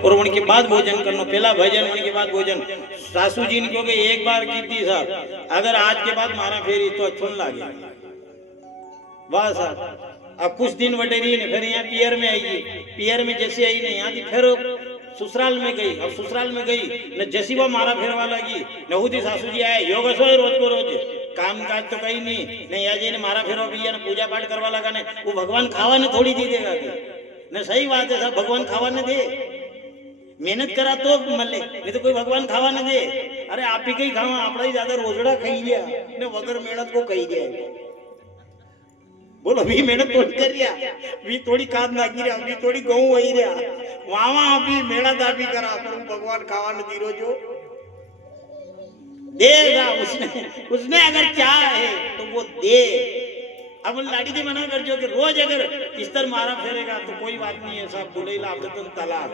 और उनके बाद भोजन करना, पहला भजन उनके बाद भोजन। सासू जी ने क्योंकि एक बार की थी साहब, अगर आज के बाद मारा फेरी तो अच्छा लागे। वाह साहब, अब कुछ दिन वटेरी ने फिर यहाँ पियर में आई, पियर में जैसे आई नहीं यहाँ थी, फिर ससुराल में गई। अब ससुराल में गई न जैसी वो मारा फेरवा लगी नहुती सासू जी आए योग सो रोज को रोज काम काज तो कहीं नहीं आज ने मारा फेरवा भैया ने पूजा पाठ करवा लगा ने वो भगवान खावा ने थोड़ी दी देगा न। सही बात है साहब, भगवान खावा ने दे, मेहनत करा तो मले, नहीं तो कोई भगवान खावा न दे। अरे आप ही कहीं खावा, अपना ही ज्यादा रोजड़ा खाई गया ने वगर मेहनत को कही गया। बोलो भी मेहनत थोड़ी कर रिया, भी थोड़ी काद नाखी रहा, भी थोड़ी गहूं वही रहा, वहां भी मेहनत आप ही करा, पर भगवान खावा न दी रोजो देगा उसने अगर क्या है तो वो दे। अब लाड़ी दे मना कर जो कि रोज अगर इस तरह मारा फेरेगा तो कोई बात नहीं है साहब, बोले तो तलाक।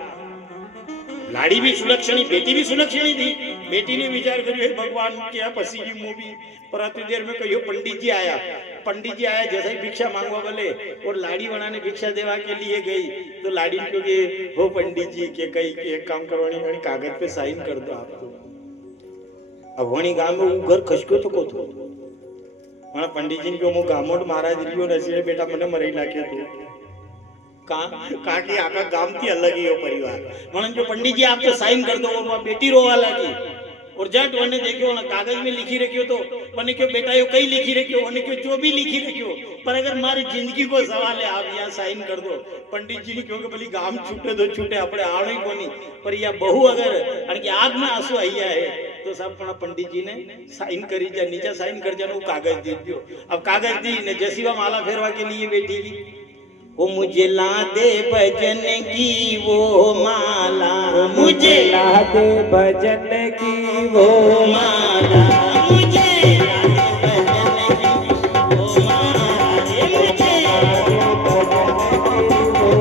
लाड़ी भी सुलक्षणी, बेटी भी सुलक्षणी थी। बेटी ने विचार करियो भगवान क्या पसी की मूवी पर अति देर में कहियो पंडित जी आया जैसे ही भिक्षा मांगवा बोले और लाड़ी बनाने भिक्षा देवा के लिए गई तो लाड़ी को के हो पंडित जी के कई के एक काम करवानी कागज पे साइन कर दो आपको। अब वणी गाम में घर खसक्यो तो को तो मारा पंडित जी ने मो गामोट महाराज रियो नसीड़े बेटा मने मरी नाख्यो तो का की आका गाम थी अलग ही हो परिवार मन जो पंडित जी आप तो साइन कर दो और वहां बेटी रोवा लगी और जट वने देखियो ना कागज में लिखी रखियो तो वने क्यों बेटा यो कई लिखी रखियो वने क्यों जो भी लिखी रखियो पर अगर मारी जिंदगी को सवाल है आप यहाँ साइन कर दो। पंडित जी ने क्यों भली गाम छूटे तो छूटे अपने आड़ो ही कोनी पर या बहु अगर अणकी आग में आंसू आया है तो सब पण पंडित जी ने साइन करी जा नीचे साइन कर जानो कागज दे दियो। अब कागज दी ने जैसी वो माला फेरवा के लिए बेटी की वो मुझे ला दे भजन की वो माला, मुझे ला दे भजन की वो माला, मुझे ला दे भजन की वो माला, मुझे ला दे भजन की वो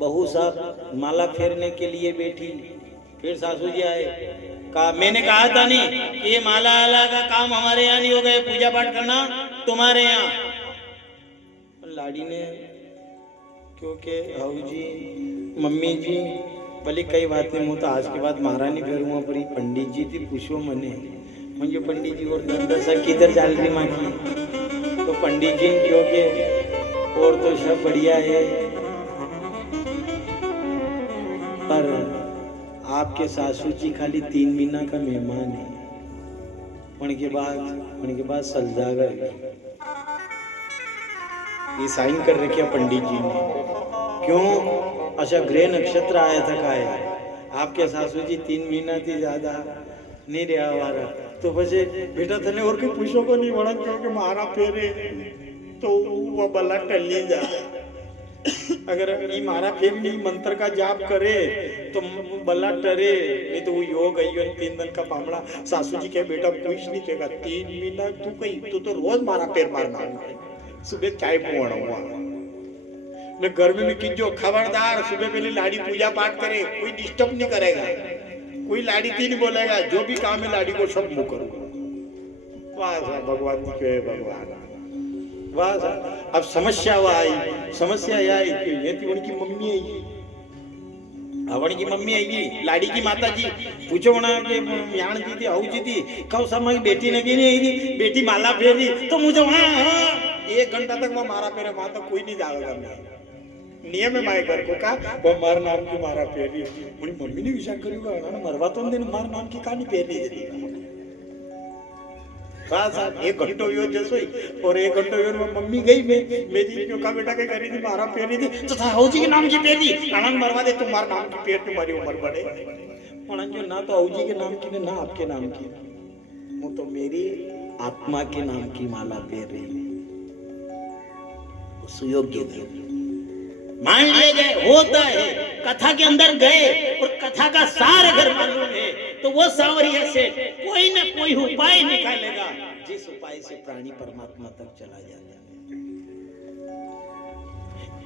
बहू साहब माला फेरने के लिए बैठी, फिर सासू जी आए, कहा मैंने कहा था नहीं कि ये माला आला का काम हमारे यहाँ नहीं हो गए, पूजा पाठ करना तुम्हारे यहाँ। लाड़ी ने क्योंकि हाऊ जी मम्मी जी भले कई बात नहीं, तो आज के बाद महारानी फेरूंगा परी पंडित जी थी पूछो मने म्हणजे पंडित जी और दस किधर चाल रही माँ की, तो पंडित जी क्योंकि और तो सब बढ़िया है, पर आपके सासू जी खाली 3 महीना का मेहमान है, उनके बाद सलजा गए। ये साइन कर रखे पंडित जी ने, क्यों अच्छा ग्रह नक्षत्र आया था का है, आपके सासू जी 3 महीना थी ज्यादा नहीं रहा हमारा, तो बसे बेटा थने और कोई पूछो को नहीं बड़ा क्योंकि मारा फेरे तो वो बल्ला टल्ली जा, अगर ये मारा फेर नहीं मंत्र का जाप करे तो बल्ला टरे, नहीं तो वो योग आई 3 दिन का पामड़ा। सासू जी के बेटा कुछ नहीं कहेगा, 3 महीना तू कहीं तू तो रोज मारा फेर मारना, सुबह चाय पुआना हुआ मैं घर में की जो खबरदार सुबह पहले लाड़ी पूजा पाठ करे, कोई डिस्टर्ब नहीं करेगा, कोई लाड़ी थी नहीं बोलेगा, जो भी काम है लाड़ी को सब मुँह करूंगा। वाह भगवान जी के भगवान वाह। अब समस्या आई यह आई कि ये थी उनकी मम्मी आई, अवण की मम्मी आएगी लाड़ी की माता जी, पूछो ना कि यान जी थी हाउ जी थी कब समय बेटी ने नहीं आई थी, बेटी माला फेरी तो मुझे हाँ 1 घंटा तक वो मारा फेरे, वहां तक कोई नहीं जाएगा, नियम है माए घर को का वो मार नाम की मारा फेरी, उनकी मम्मी ने विचार करेगा ना मरवा तो दिन मार नाम की कहानी फेरी देती बस। 1 घंटो यो जैसो और 1 घंटो यो मम्मी गई मेरी क्यों का बेटा के करी थी मारा फेरी थी तो था हाउ जी के नाम की फेरी आनंद मरवा दे, तुम्हारा नाम की पेट तुम्हारी उम्र बढ़े, जो ना तो हाउ जी के नाम की ना आपके नाम की, वो तो मेरी आत्मा के नाम की माला फेर रही, सुयोग्य थे मान लिए गए, होता है कथा के अंदर गए और कथा का सार अगर मालूम है तो वो सांवरिया से कोई ना कोई उपाय निकालेगा, जिस उपाय से प्राणी परमात्मा तक चला जाता है।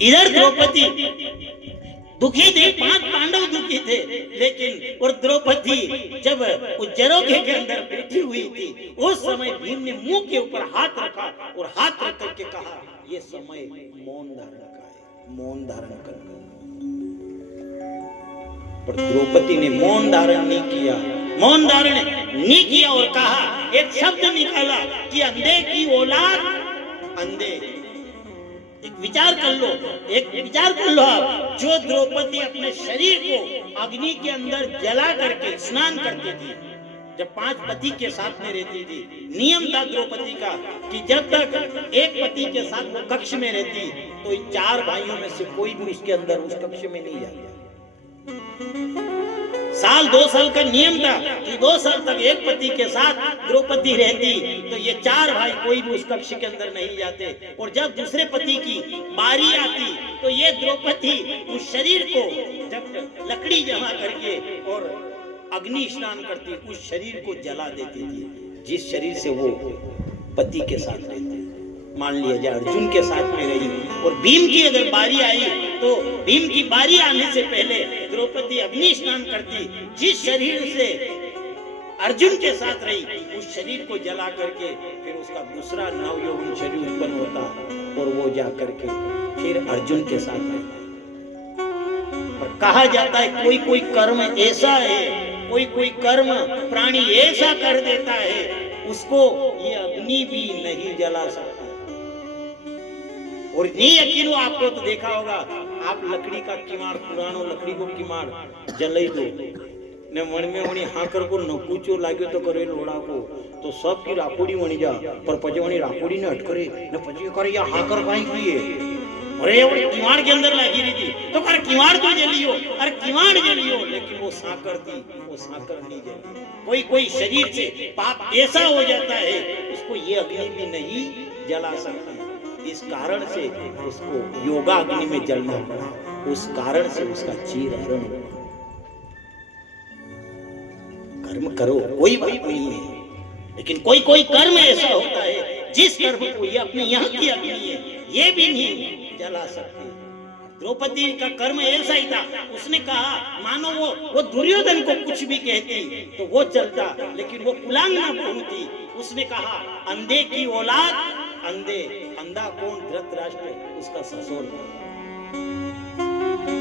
इधर द्रौपदी दुखी थे, 5 पांडव दुखी थे, लेकिन और द्रौपदी जब उज्जरोगे के अंदर बैठी हुई थी उस समय भीम ने मुंह के ऊपर हाथ रखा और हाथ रख करके कहा ये समय मौन धारण का है, मौन धारण कर। पर द्रौपदी ने मौन धारण नहीं किया, मौन धारण नहीं किया और कहा एक शब्द निकाला कि अंधे की औलाद अंधे। एक विचार कर लो आप, जो द्रौपदी अपने शरीर को अग्नि के अंदर जला करके स्नान करती थी, जब 5 पति के साथ में रहती थी, नियम था द्रौपदी का कि जब तक एक पति के साथ वो कक्ष में रहती तो 4 भाइयों में से कोई भी उसके अंदर उस कक्ष में नहीं जाता। 2 साल का नियम था कि 2 साल तक एक पति के साथ द्रौपदी रहती तो ये 4 भाई कोई भी उस कक्ष के अंदर नहीं जाते, और जब दूसरे पति की बारी आती तो ये द्रौपदी उस शरीर को जब लकड़ी जमा करके और अग्नि स्नान करती, उस शरीर को जला देती थी जिस शरीर से वो पति के साथ रहती। मान लिया जाए अर्जुन के साथ में रही और भीम की अगर बारी आई तो भीम की बारी आने से पहले द्रौपदी अग्नि स्नान करती, जिस शरीर से अर्जुन के साथ रही उस शरीर को जला करके फिर उसका दूसरा नवयौवन शरीर उत्पन्न होता और वो जा करके फिर अर्जुन के साथ रहता। पर कहा जाता है कोई कोई कर्म ऐसा है, कोई कोई कर्म प्राणी ऐसा कर देता है उसको ये अग्नि भी नहीं जला सकता। और नहीं यकीन हो आपको तो देखा होगा, आप लकड़ी का किमाड़, पुरानो लकड़ी को किमाड़ जलाई दो ने मन में वणी हाकर को नकूचो लाग्यो तो करे लोड़ा को तो सब की राखोड़ी वणी जा, पर पजे वणी राखोड़ी ने अटकरे ने पजे करे या हाकर काई की है, अरे वो किमाड़ के अंदर लगी रही थी तो कर किमाड़ तो जलियो, अरे किमाड़ जलियो, लेकिन वो साकर थी, वो साकर नहीं जली। कोई कोई शरीर से पाप ऐसा हो जाता है उसको ये अग्नि भी नहीं जला सकती, इस कारण से उसको योगा अग्नि में जलना पड़ा, उस कारण से उसका चीर हरण हुआ। कर्म करो कोई बात नहीं है, लेकिन कोई कोई कर्म ऐसा होता है जिस कर्म को ये अपने यहाँ की अग्नि है ये भी नहीं जला सकती। द्रौपदी का कर्म ऐसा ही था, उसने कहा मानो वो दुर्योधन को कुछ भी कहती तो वो चलता, लेकिन वो कुलांगना बहू थी, उसने कहा अंधे की औलाद, अंधे अंधा कौन, धृतराष्ट्र उसका ससुर था।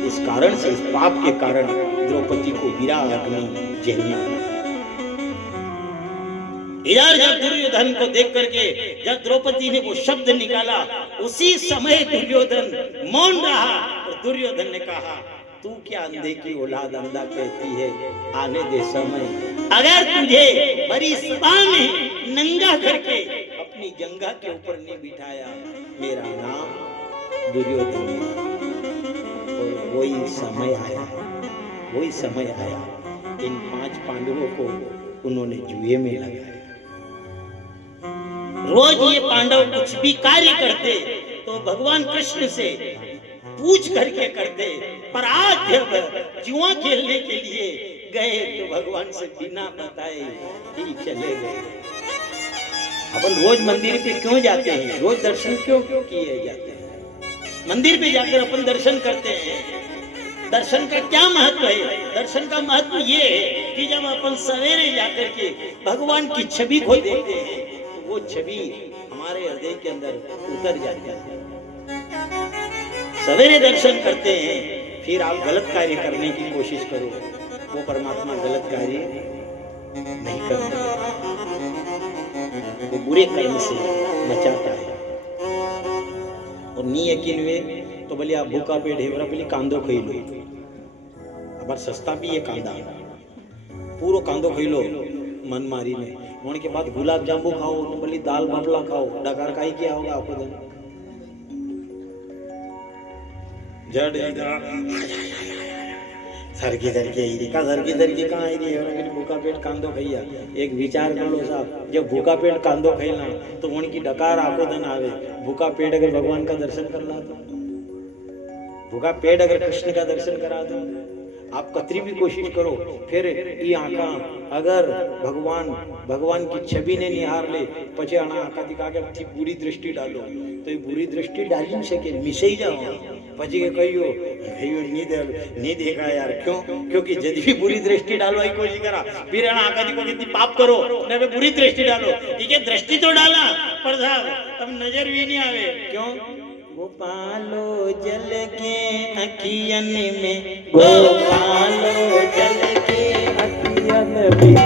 इस कारण से, इस पाप के कारण द्रौपदी को वीरा अग्नि झेलना पड़ा। इधर जब दुर्योधन को देख करके जब द्रौपदी ने वो शब्द निकाला, उसी समय दुर्योधन मौन रहा और दुर्योधन ने कहा तू क्या अंधे की औलाद अंधा कहती है, आने दे समय, अगर तुझे बड़ी सभा में नंगा करके अपनी जंघा के ऊपर नहीं बिठाया, मेरा नाम दुर्योधन है। और वही समय आया, वही समय आया, इन 5 पांडवों को उन्होंने जुए में लगाया। रोज ये पांडव कुछ भी कार्य करते तो भगवान कृष्ण से पूछ करके करते, पर आज जब जुआ खेलने के लिए गए तो भगवान से बिना बताए ही चले गए। अपन रोज मंदिर पे क्यों जाते हैं, रोज दर्शन क्यों किए जाते हैं, मंदिर पे जाकर अपन दर्शन करते हैं। दर्शन का क्या महत्व है? दर्शन का महत्व ये है कि जब अपन सवेरे जाकर के भगवान की छवि को देखते हैं तो वो छवि हमारे हृदय के अंदर उतर जाती है। सवेरे दर्शन करते हैं, फिर आप गलत कार्य करने की कोशिश करो, वो परमात्मा गलत कार्य नहीं करता, वो बुरे कर्म से बचाता है। और नी यकीन वे तो बोले आप भूखा पेट हेवरा बोली कांदो खाई लो, अब सस्ता भी है कांदा, पूरो कांदो खाई लो मन मारी में, होने के बाद गुलाब जामुन खाओ, तो बोली दाल बाफला खाओ, डकार खाई क्या होगा आपको दिन जड़ सरकी सरकी कहाँ आई रही है, भूखा पेट कांदो खैया। एक विचार कर लो साहब, जब भूखा पेट कांदो खैला तो उनकी डकार आको दिन आवे, भूखा पेट अगर भगवान का दर्शन कर ला तो, भूखा पेट अगर कृष्ण का दर्शन करा दो, आप कतरी भी कोशिश करो, फिर ये आंखा अगर भगवान की छवि ने निहार ले, पचे आना आंखा दिखा के बुरी दृष्टि डालो, तो ये बुरी दृष्टि डाली सके मिसे ही जाओ, पची के कहियो नहीं देखा यार, क्यों? क्योंकि यदि भी बुरी दृष्टि डालो ही कोशिश करा, फिर आंखा दिखो कितनी पाप करो, न बुरी दृष्टि डालो, ठीक है दृष्टि तो डाला पर साहब अब नजर भी नहीं आवे, क्यों? गोपालो जल के अखियन में, गोपालो जल के अखियन में,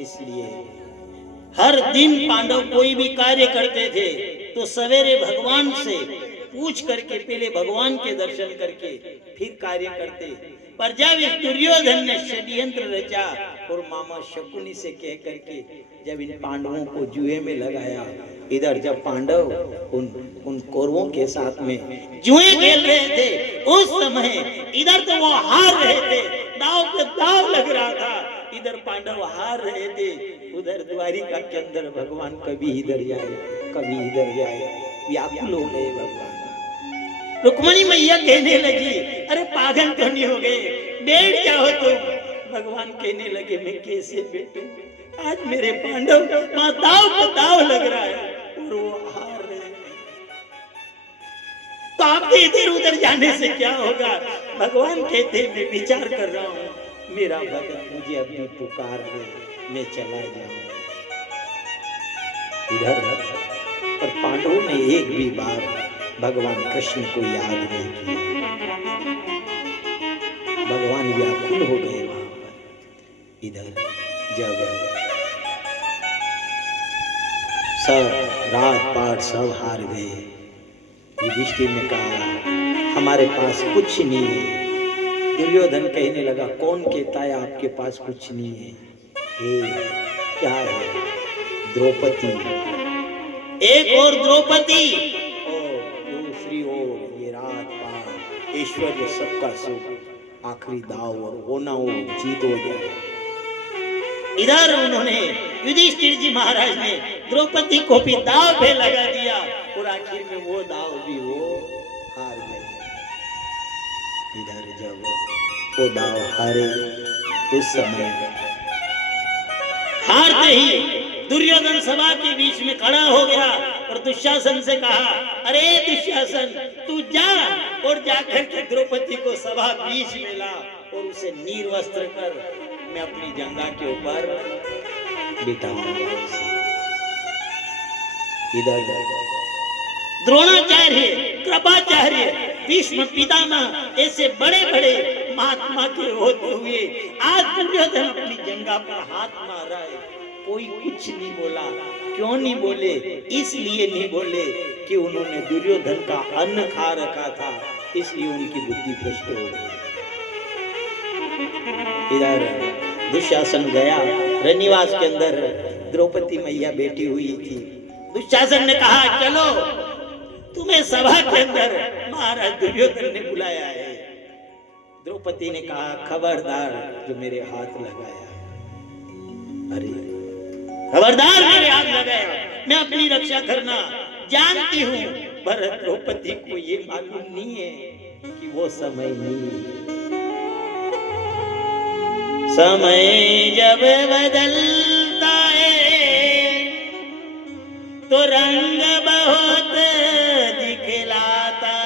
इसलिए हर दिन पांडव कोई भी कार्य करते थे तो सवेरे भगवान से पूछ करके, पहले भगवान के दर्शन करके फिर कार्य करते। पर जब इस दुर्योधन ने षड्यंत्र रचा और मामा शकुनी से कह करके जब इन पांडवों को जुए में लगाया, इधर जब पांडव उन कौरवों के साथ में जुए खेल रहे थे उस समय इधर तो वो हार रहे थे, दाव पे दाव लग रहा था, इधर पांडव हार रहे थे, उधर द्वारिका के अंदर भगवान कभी इधर जाए कभी इधर जाए, व्याकुल हो गए भगवान। रुक्मणी मैया कहने लगी, अरे पागल तो नहीं हो गए, बैठ जाओ तुम। भगवान कहने लगे, मैं कैसे बैठूं, आज मेरे पांडव वहां दाव पे दाव लग रहा है और वो हार रहे हैं, तो आपके इधर उधर जाने से क्या होगा। भगवान कहते, मैं विचार कर रहा हूँ, मेरा भगत मुझे अभी पुकार दे, मैं चला जाऊं इधर। पर पांडवों ने एक भी बार भगवान कृष्ण को याद नहीं किया। भगवान व्याकुल हो गए वहां पर। इधर जब सब रात पाठ सब हार गए, युधिष्ठिर ने कहा हमारे पास कुछ नहीं है। दुर्योधन कहने लगा, कौन कहता है आपके पास कुछ नहीं है, क्या है? द्रौपदी, एक और द्रौपदी और दूसरी ओर ये रात पाठ ऐश्वर्य सबका सुख, आखिरी दाव और होना हो जीत हो जाए। इधर उन्होंने युधिष्ठिर जी महाराज ने द्रौपदी को भी दाव पे लगा दिया और आखिर में वो दाव भी वो हार गए। इधर जब वो दाव हारे उस समय हारते ही दुर्योधन सभा के बीच में खड़ा हो गया और दुशासन से कहा, अरे दुशासन तू जा और जाकर के द्रौपदी को सभा बीच में ला और उसे निर्वस्त्र कर, मैं अपनी जंगा के ऊपर बिठाऊंगा उसे। इधर द्रोणाचार्य, कृपाचार्य, भीष्म पितामह ऐसे बड़े बड़े महात्मा के होते हुए आज दुर्योधन अपनी जंगा पर हाथ मार रहा है, कोई कुछ नहीं बोला। क्यों नहीं बोले? इसलिए नहीं बोले कि उन्होंने दुर्योधन का अन्न खा रखा था, इसलिए उनकी बुद्धि भ्रष्ट हो गई। इधर दुशासन गया, रनिवास के अंदर द्रौपदी मैया बैठी हुई थी। दुशासन ने कहा, चलो तुम्हें सभा के अंदर महाराज दुर्योधन ने बुलाया है। द्रौपदी ने कहा, खबरदार जो मेरे हाथ लगाया, अरे खबरदार मेरे हाथ लगाया, मैं अपनी रक्षा करना जानती हूँ। पर द्रौपदी को ये मालूम नहीं है कि वो समय नहीं है। समय जब बदलता है तो रंग बहुत दिखलाता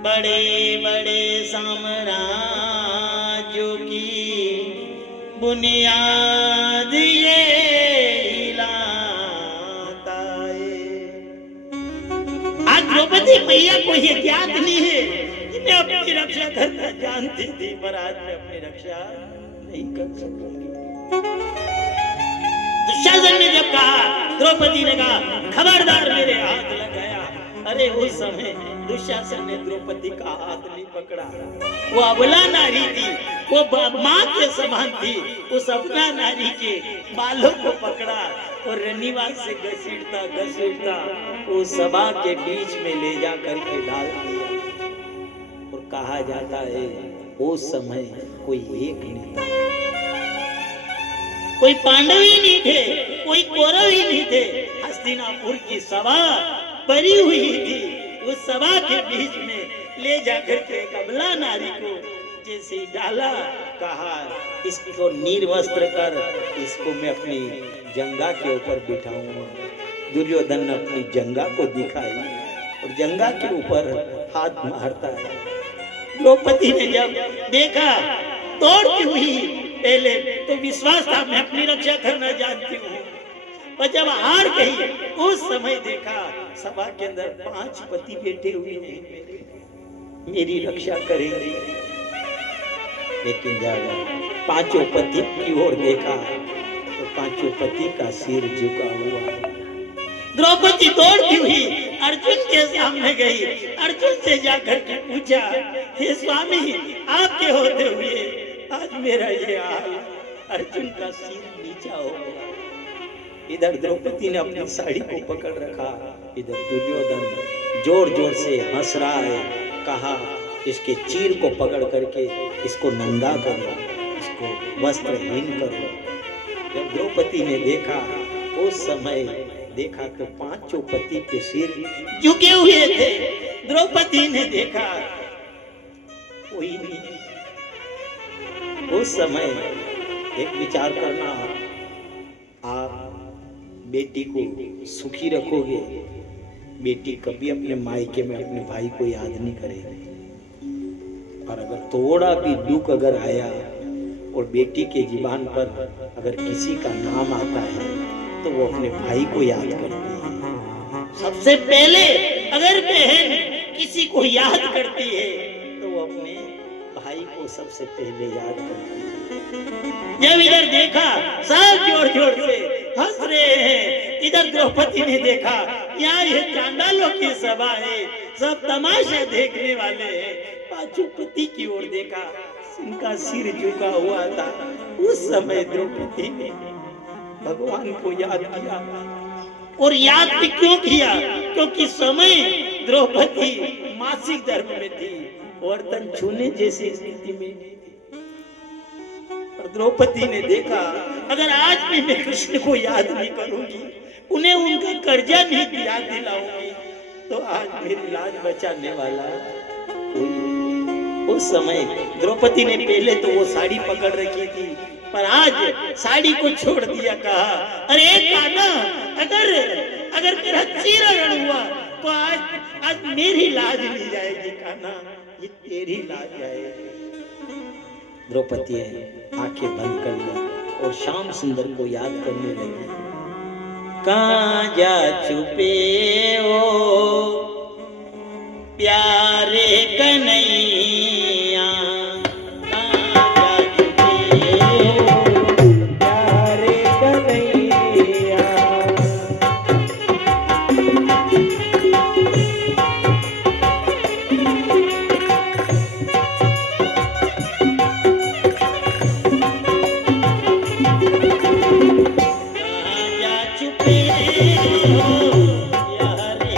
बड़े बड़े साम्राज्यों की बुनियाद ये हिलाता है। आज द्रौपदी मैया को ये ज्ञात नहीं है कि मैं अपनी रक्षा करना जानती थी, पर आज मैं अपनी रक्षा नहीं कर सकूंगी। दुशासन ने जब कहा, द्रौपदी ने कहा खबरदार मेरे हाथ लगाया। अरे उस समय दुशासन ने द्रौपदी का हाथ नहीं पकड़ा। वो अबला नारी थी, वो मां के समान थी। उस अबला नारी के बालों को पकड़ा और रनिवास से घसीटता घसीटता वो सभा के बीच में ले जा करके डाल दिया। और कहा जाता है उस समय कोई एक नहीं था, कोई पांडव ही नहीं थे, कोई कौरव ही नहीं थे। हस्तिनापुर की सभा भरी हुई थी। उस सभा के बीच में ले जाकर के एक अबला नारी को जैसे ही डाला, कहा इसको निर्वस्त्र कर, इसको मैं अपनी जंगा के ऊपर बिठाऊंगा। दुर्योधन ने अपनी जंगा को दिखाई और जंगा के ऊपर हाथ मारता है। द्रौपदी ने जब देखा दौड़ती हुई, पहले तो विश्वास था मैं अपनी रक्षा करना जानती हूँ, और जब हार गई उस समय देखा सभा के अंदर 5 पति बैठे हुए हैं, मेरी रक्षा करेंगे। लेकिन जब 5 पति की ओर देखा तो 5 पति का सिर झुका हुआ। द्रौपदी दौड़ती हुई अर्जुन के सामने गई। अर्जुन से जाकर के पूछा, हे स्वामी आपके होते हुए आज मेरा ये हाल। अर्जुन का सिर नीचा हो गया। इधर द्रौपदी ने अपनी साड़ी को पकड़ रखा, इधर दुर्योधन जोर जोर से हंस रहा है। कहा इसके चीर को पकड़ करके इसको नंगा करो, इसको वस्त्रहीन करो। जब द्रौपदी ने देखा उस समय देखा तो 5 पति के सिर झुके हुए थे। द्रौपदी ने देखा कोई नहीं। उस समय एक विचार करना, आप बेटी को सुखी रखोगे, बेटी कभी अपने मायके में अपने भाई को याद नहीं करेगी। और अगर थोड़ा भी दुख अगर आया और बेटी के जीवन पर अगर किसी का नाम आता है तो वो अपने भाई को याद करती है। सबसे पहले अगर बहन किसी को याद करती है तो वो अपने भाई को सबसे पहले याद करती है। जब इधर देखा सब जोर जोर से हंस रहे हैं, इधर द्रौपदी ने देखा यहाँ ये चांडालों की सभा है, सब तमाशा देखने वाले हैं। 5 पति की ओर देखा, इनका सिर झुका हुआ था। उस समय द्रौपदी ने भगवान को याद किया। और याद भी क्यों किया? क्योंकि समय द्रौपदी मासिक धर्म में थी, वर्तन छूने जैसी स्थिति में नहीं थी। और द्रौपदी ने देखा अगर आज भी मैं कृष्ण को याद नहीं करूंगी, उन्हें उनका कर्जा नहीं याद दिलाऊंगी, तो आज मेरी लाज बचाने वाला कोई नहीं। उस समय द्रौपदी ने पहले तो वो साड़ी पकड़ रखी थी, पर आज साड़ी को छोड़ दिया। कहा अरे कान्हा, अगर मेरा चीरहरण हुआ तो आज मेरी लाज नहीं जाएगी कान्हा, ये तेरी लाज जाएगी। द्रौपदी आंखें बंद कर ली और श्याम सुंदर को याद करने लगी। कहाँ जा छुपे हो प्यारे कन्हैया, कहाँ जा छुपे हो प्यारे कन्हैया। कहाँ जा छुपे हो प्यारे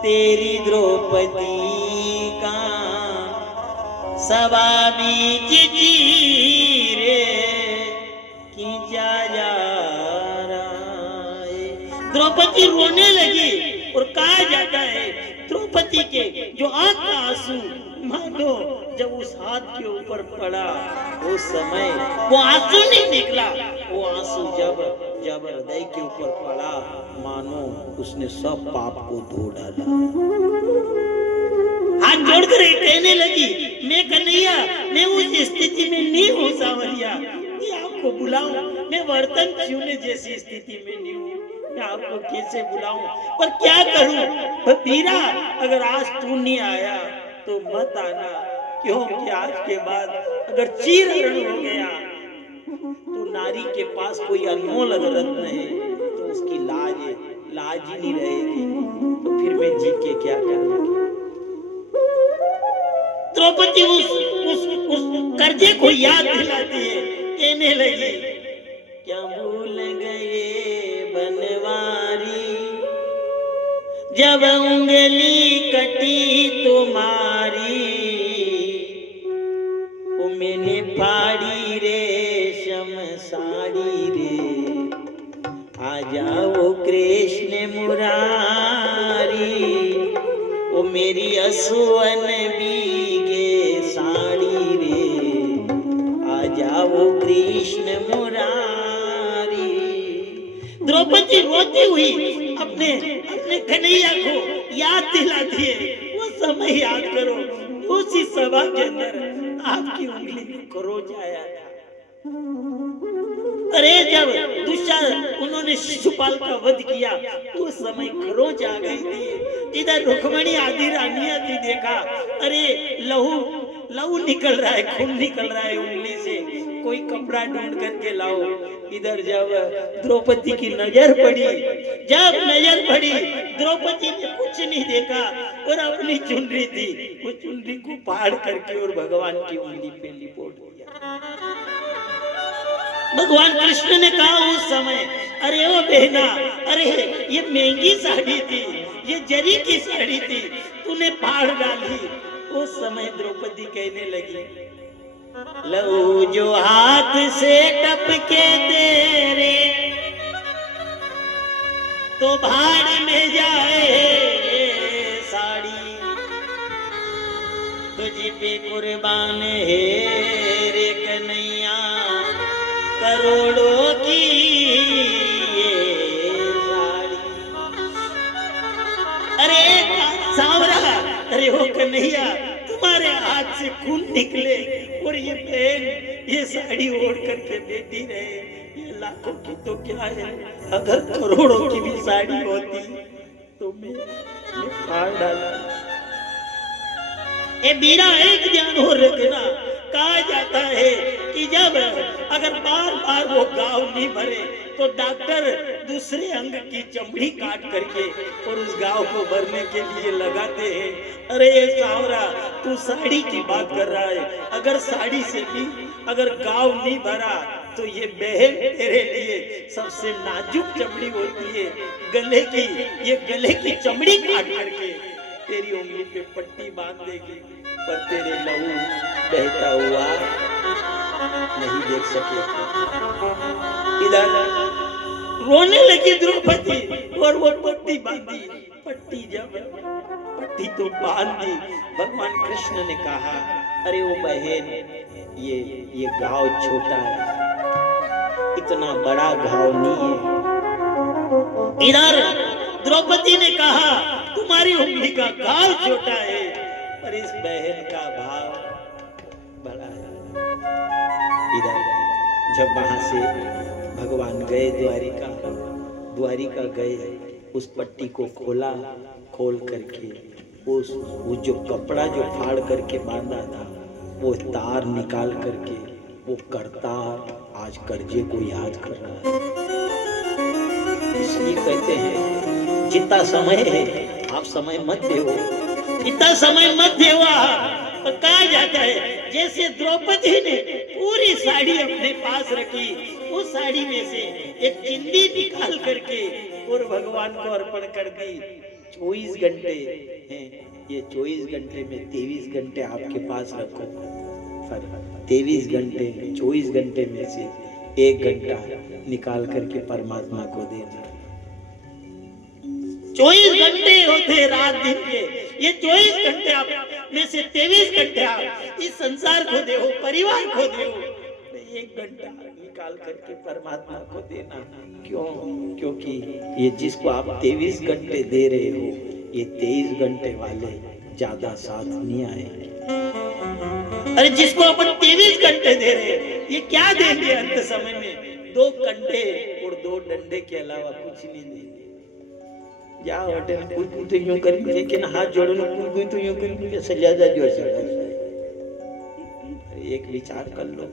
तेरी द्रौपदी का सभा बीच चीरे खींचा जा रहा है। द्रौपदी रोने लगी और कहा जाता है द्रौपदी के जो आंख का आंसू मानो जब उस हाथ के ऊपर पड़ा उस समय वो आंसू नहीं निकला, वो आंसू जब हृदय के ऊपर पड़ा मानो उसने सब पाप को धो डाला। हाथ जोड़कर कहने लगी मैं कन्हैया मैं उस स्थिति में नहीं हूँ सांवरिया कि आपको बुलाऊं, मैं बर्तन छूने जैसी स्थिति में नहीं हूँ, मैं आपको कैसे बुलाऊं, पर क्या करूं वीरा, अगर आज तू नहीं आया तो मत आना, क्योंकि आज के बाद अगर चीरहरण हो गया तो नारी के पास कोई अनमोल अगर रत्न है तो उसकी लाज ही नहीं रहेगी, तो फिर मैं जी के क्या करूंगी। द्रौपदी उस कर्जे को याद दिलाती है, कहने लगी क्या भूल गए बनवारी जब उंगली कटी तुम्हारी, वो मैंने फाड़ी रेशम साड़ी रे, आ जाओ कृष्ण मुरारी, वो मेरी असुवन बीगे साड़ी रे, आ जाओ कृष्ण मुरारी। द्रौपदी रोती हुई अपने कन्हैया को याद दिलाती है, वो समय याद करो उसी सभा के अंदर आपकी उंगली में खरोच आया था। अरे जब दुष्यंत उन्होंने शिशुपाल का वध किया उस समय खरोच आ गई थी। इधर रुक्मिणी आदि रानियां थी, देखा अरे लहू निकल रहा है, खून निकल रहा है उंगली से, कोई कपड़ा ढूंढ करके लाओ। इधर जब द्रौपदी की नजर पड़ी द्रौपदी ने कुछ नहीं देखा और अपनी चुनरी थी वो चुनरी को फाड़ करके और भगवान की उंगली पे लिपोट दिया। भगवान कृष्ण ने कहा उस समय अरे ओ बहना, अरे ये महंगी साड़ी थी, ये जरी की साड़ी थी, तूने फाड़ डाली। उस समय द्रौपदी कहने लगी लहू जो हाथ से टपके तेरे तो भाड़ में जाए साड़ी, तुझ पे कुर्बान है रे कन्हैया करोड़ों की ये साड़ी। अरे सांवरा, अरे हो कन्हैया तुम्हारे हाथ से खून निकले और ये बहन ये साड़ी ओढ़ करके बैठी रहे, ये लाखों की तो क्या है, अगर करोड़ों की भी साड़ी होती तो मैं फाड़ डाला। ए बीरा एक ध्यान हो रखना, कहा जाता है कि जब अगर बार बार वो घाव नहीं भरे तो डॉक्टर दूसरे अंग की चमड़ी काट करके और उस घाव को भरने के लिए लगाते हैं। अरे सावरा, तू साड़ी की बात कर रहा है, अगर साड़ी से भी अगर घाव नहीं भरा तो ये बहन तेरे लिए सबसे नाजुक चमड़ी होती है, गले की, ये गले की चमड़ी काट करके तेरी उंगली पे पट्टी बांध देगी, पर तेरे लहू बहता हुआ नहीं देख सकेगी। इधर रोने लगी द्रौपदी और वो पट्टी बांधी। पट्टी तो बांध दी। भगवान कृष्ण ने कहा, अरे वो बहन, ये घाव छोटा है, इतना बड़ा घाव नहीं है। इधर द्रौपदी ने कहा, तुम्हारी उंगली का घाव छोटा है पर इस बहन का भाव बड़ा है। इधर जब वहां से भगवान गए द्वारिका गए, उस पट्टी को खोल करके वो जो कपड़ा जो फाड़ करके बांधा था वो तार निकाल करके वो करतार आज कर्जे को याद कर रहा है। इसलिए कहते हैं जितना समय है आप समय मत देवो, इतना समय मत देवा। तो कहा जाता है जैसे द्रौपदी ने पूरी साड़ी अपने पास रखी, उस साड़ी में से एक चिंदी निकाल करके और भगवान को अर्पण कर दी। 24 घंटे हैं, ये 24 घंटे में 23 घंटे आपके पास रखो, 23 घंटे 24 घंटे में से 1 घंटा निकाल करके परमात्मा को देना। 24 घंटे होते रात दिन के, ये 24 घंटे आप में से 23 घंटे आप इस संसार को दे हो, परिवार को दे हो, 1 घंटा निकाल करके परमात्मा को देना। क्यों? क्योंकि ये जिसको आप 23 घंटे दे रहे हो, ये 23 घंटे वाले ज्यादा साथ नहीं आएंगे। अरे जिसको अपन 23 घंटे दे रहे हैं, ये क्या देंगे अंत समय में? 2 घंटे और 2 डंडे के अलावा कुछ नहीं देंगे। जा होटल कोई तो यूं करेंगे, लेकिन हाथ जोड़ो ना, कोई तो यूं करेंगे, ज्यादा जोर से। एक विचार कर लो,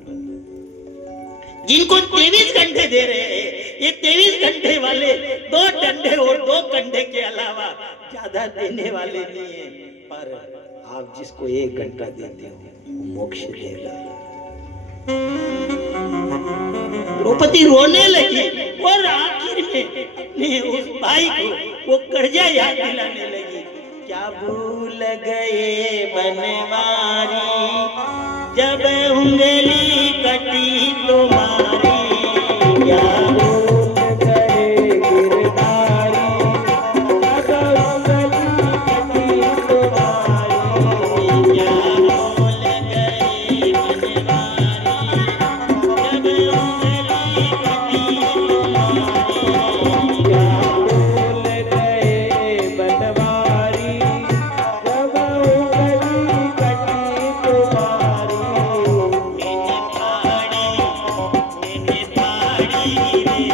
जिनको 23 घंटे दे रहे हैं, ये 23 घंटे वाले 2 डंडे और 2 कंडे के अलावा ज्यादा देने वाले नहीं है। पर आप जिसको 1 घंटा देते हो वो मोक्ष देगा। द्रौपदी रोने लगी और आखिर में अपने उस भाई को वो कर्जा याद दिलाने लगी। क्या भूल गए बनवारी, जब उंगली कटी तुम्हारी, क्या भूल गए गिरधारी, जब उंगली कटी तुम्हारी, क्या भूल गए बनवारी, जब उंगली कटी तुम्हारी, क्या भूल गए बनवारी, जब उंगली कटी तुम्हारी। मैंने फाड़ी रे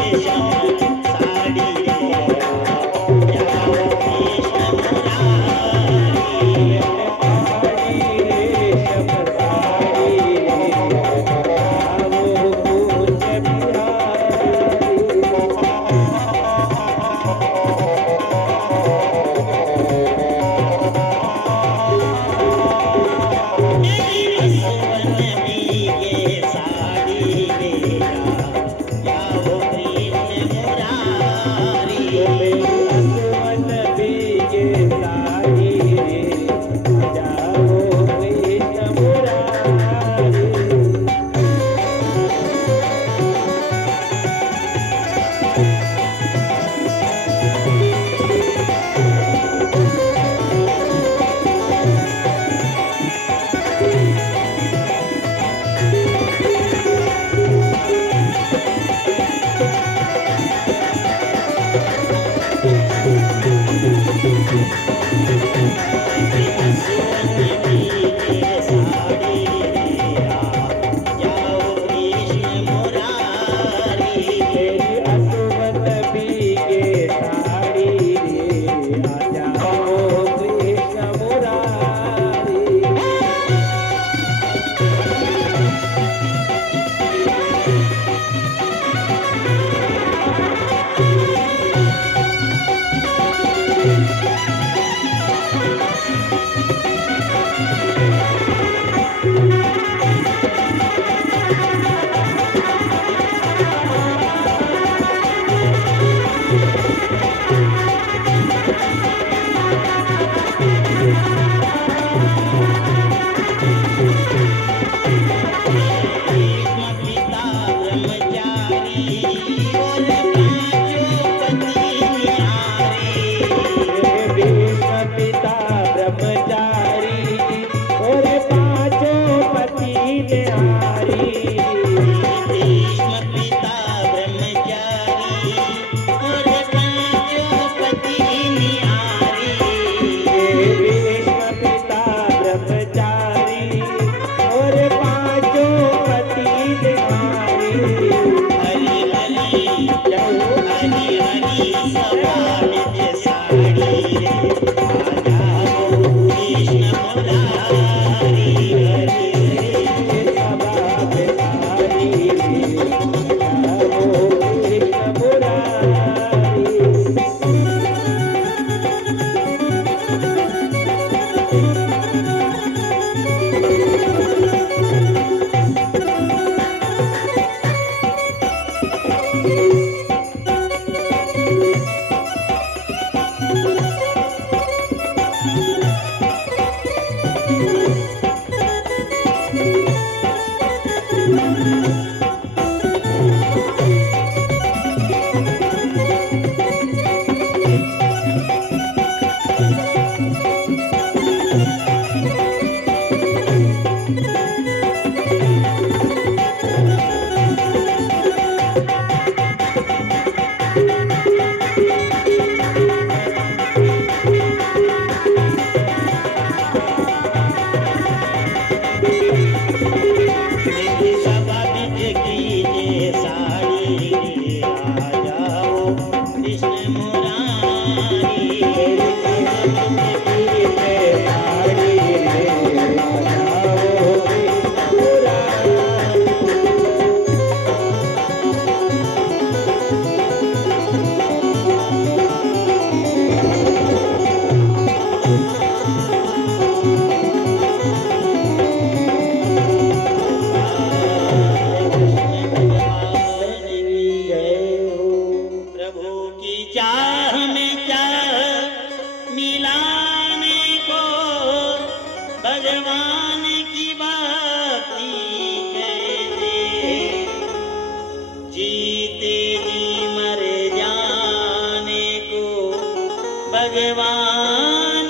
भगवान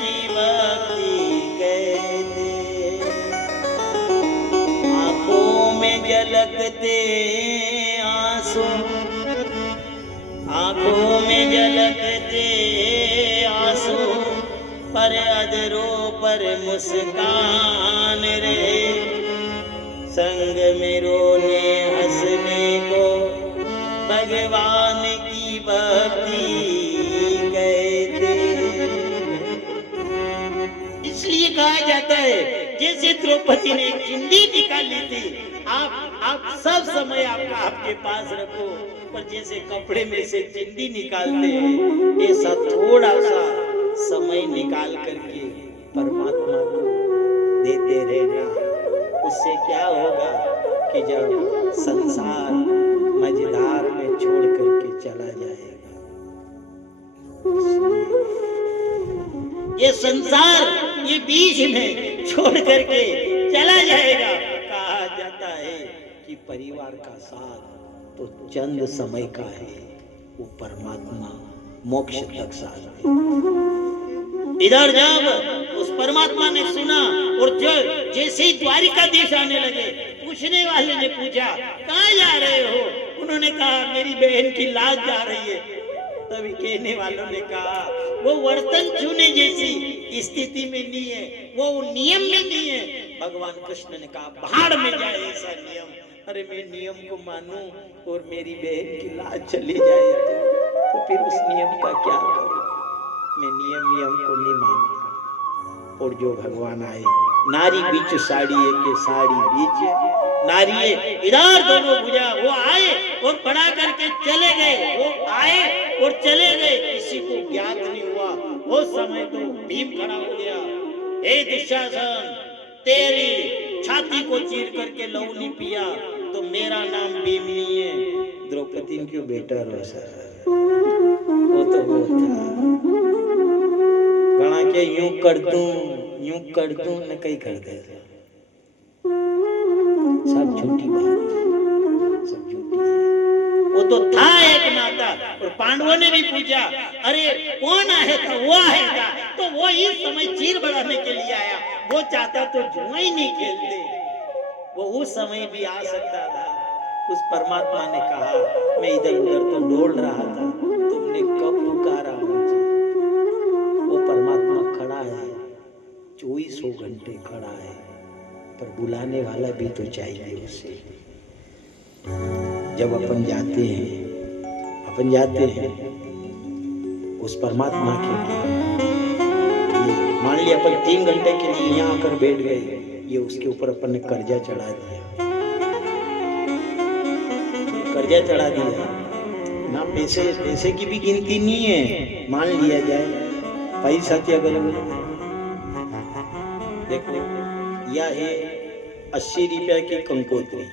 की भक्ति कहते, आंखों में झलकते आंसू, आंखों में झलकते आंसू, पर अधरों पर मुस्कान रे, संग में रोने हंसने को भगवान की भक्ति कहते। इसलिए कहा जाता है जैसे द्रौपदी ने चिंदी निकाली थी, आप सब समय आपका आपके पास रखो, पर जैसे कपड़े में से चिंदी निकालते हैं ऐसा थोड़ा सा समय निकाल करके परमात्मा को देते रहना। उससे क्या होगा कि जब संसार मझधार में छोड़ करके चला जाएगा, ये संसार ये बीच में छोड़ करके चला जाएगा। कहा जाता है कि परिवार का साथ तो चंद समय का है, वो परमात्मा मोक्ष तक साथ है। इधर जब उस परमात्मा ने सुना और जो जैसे ही द्वारिकाधीश आने लगे, पूछने वाले ने पूछा कहाँ जा रहे हो? उन्होंने कहा मेरी बहन की लाश जा रही है। तभी कहने वालों ने कहा वो वर्तन छूने जैसी स्थिति में नहीं है, वो नियम में नहीं है। भगवान कृष्ण ने कहा भाड़ में जाए ऐसा नियम। अरे मैं नियम को मानूं और मेरी बहन की लाश चली जाए तो फिर उस नियम का क्या करूं? मैं नियम को नहीं मानता। और जो भगवान आए, नारी बीच साड़ी के साड़ी बीच नारी इधर दोनों भुजा, वो आए और पढ़ा करके चले गए, वो आए और चले गए, किसी को ज्ञात नहीं हुआ। वो समय तो भीम खड़ा हो गया, हे दुशासन तेरी छाती को चीर करके लहू नहीं पिया तो मेरा नाम भीम नहीं है। द्रौपदी क्यों बेटा रोसा, वो तो वो था घना के यूं कर दूं न कहीं कर दे। सब झूठी बात, सब झूठी है। वो तो था एक नाता। और पांडवों ने भी पूछा अरे कौन आया था? वो आया था तो वो इस समय चीर बढ़ाने के लिए आया, वो चाहता तो जुआ ही नहीं खेलते, वो उस समय भी आ सकता था। उस परमात्मा ने कहा मैं इधर उधर तो डोल रहा था, तुमने कब पुकारा मुझे? वो परमात्मा खड़ा है, 24 घंटे खड़ा है, पर बुलाने वाला भी तो चाहिए उसे। जब अपन जाते हैं उस परमात्मा के लिए, मान लिया अपन 3 घंटे के लिए यहाँ आकर बैठ गए, ये उसके ऊपर अपन ने कर्जा चढ़ा दिया ना। पैसे की भी गिनती नहीं है, मान लिया जाए पैसा अगर देखो, यह है 80 रुपया की कंकोत्री,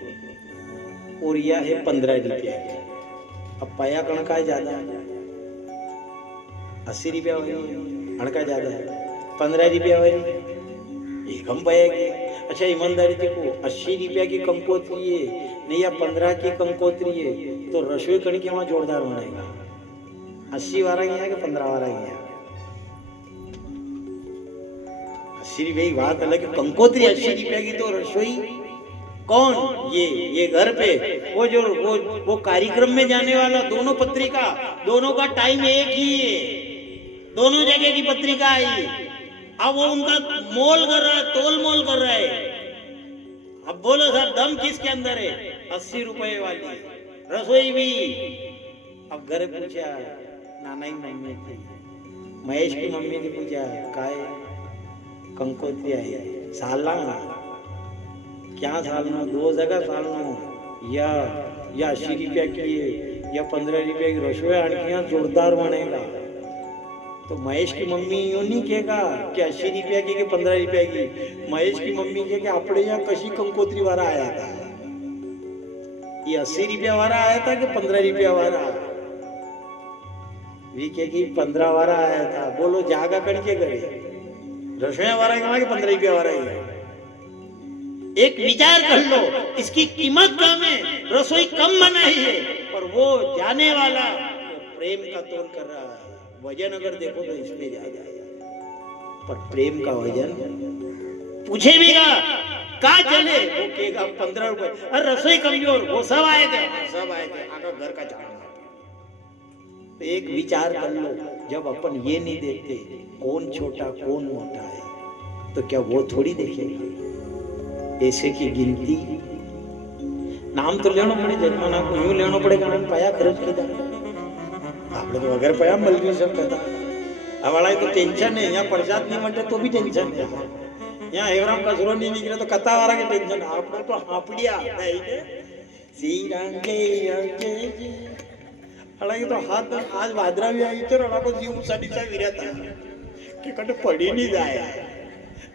और यह है 15 रुपया की। अब पाया कण का ज्यादा, 80 रुपया वाली अण का ज्यादा है, 15 रुपया वाली ये कम पाएगी। अच्छा ईमानदारी देखो, 80 रुपया की कंकोत्री है नहीं या 15 की कंकोत्री है, तो रसोई कण के वहां जोरदार बनेगा। 80 वाला गया कि 15 वाला गया? 80 रुपये की बात अलग है, कंकोत्री 80 रुपया की, तो रसोई कौन? ये घर पे वो कार्यक्रम में जाने वाला, दोनों पत्रिका, दोनों का टाइम एक ही है, दोनों जगह की पत्रिका आई। अब वो उनका मोल कर रहा है, तोल मोल कर रहा है। अब बोलो सर दम किसके अंदर है? 80 रुपए वाली रसोई भी। अब घर पूछा, नाना की मम्मी थी, महेश की मम्मी ने पूछा, काय कंकोत्री आई सालना क्या सालना? 2 जगह सालना या 80 रुपया की या 15 रुपया की रसोई आणखी जोरदार बनेगा। तो महेश की मम्मी यूं नहीं कहेगा कि 80 रुपया की 15 रुपया की। महेश की मम्मी कहे कि आपने यहाँ कशी कंकोत्री वाला आया था, ये 80 रुपया वाला आया था कि 15 रुपया वाला? वी कहे कि 15 वाला आया था। बोलो जागा करके करे रसोई वाला कहा कि 15 रुपया वाला है। एक विचार कर लो, इसकी कीमत कम है, रसोई कम बनाई है, पर वो जाने वाला प्रेम का तोल कर रहा है। वजन अगर देखो तो इसमें ज्यादा है, पर प्रेम का वजन पूछे भी का चले वो कहेगा 15 रुपए। अरे रसोई कमजोर, वो सब आए थे आका घर का जाना। तो एक विचार कर लो, जब अपन ये नहीं देखते कौन छोटा कौन मोटा है, तो क्या वो थोड़ी देखेगा? पैसे की गिनती, नाम तो लेना पड़े, जजमाना को यूं लेना पड़ेगा, पाया खर्च किया आपने तो अगर पाया मल नहीं सकता था। हमारा तो टेंशन है, यहाँ प्रसाद नहीं बनते तो भी टेंशन है, यहाँ हेवराम कसरो नहीं निकले तो कथा वाला के टेंशन। आपने तो हापड़िया हालांकि तो हाथ आज भाद्रा भी आई तो रड़ा को जीव साठी सा विरत कि कट पड़ी नहीं जाए।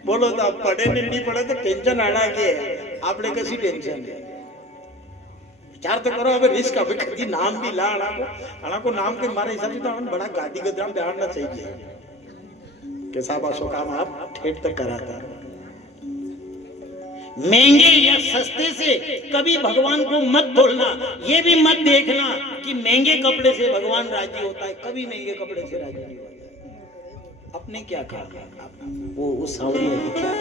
बोलो तो पड़े नहीं पड़े तो टेंशन आना के आपने कैसी टेंशन है? विचार तो करो, अब रिस्क अब कभी नाम भी ला हला को नाम के हमारे हिसाब से तो हम बड़ा गादी गदराम बैठना चाहिए के साहब आसो काम आप ठेठ तक कराता। महंगे या सस्ते से कभी भगवान को मत बोलना, ये भी मत देखना कि महंगे कपड़े से भगवान राजी होता है, कभी महंगे कपड़े से राजी नहीं होता। अपने क्या काम, वो उस सांवरिया की क्या,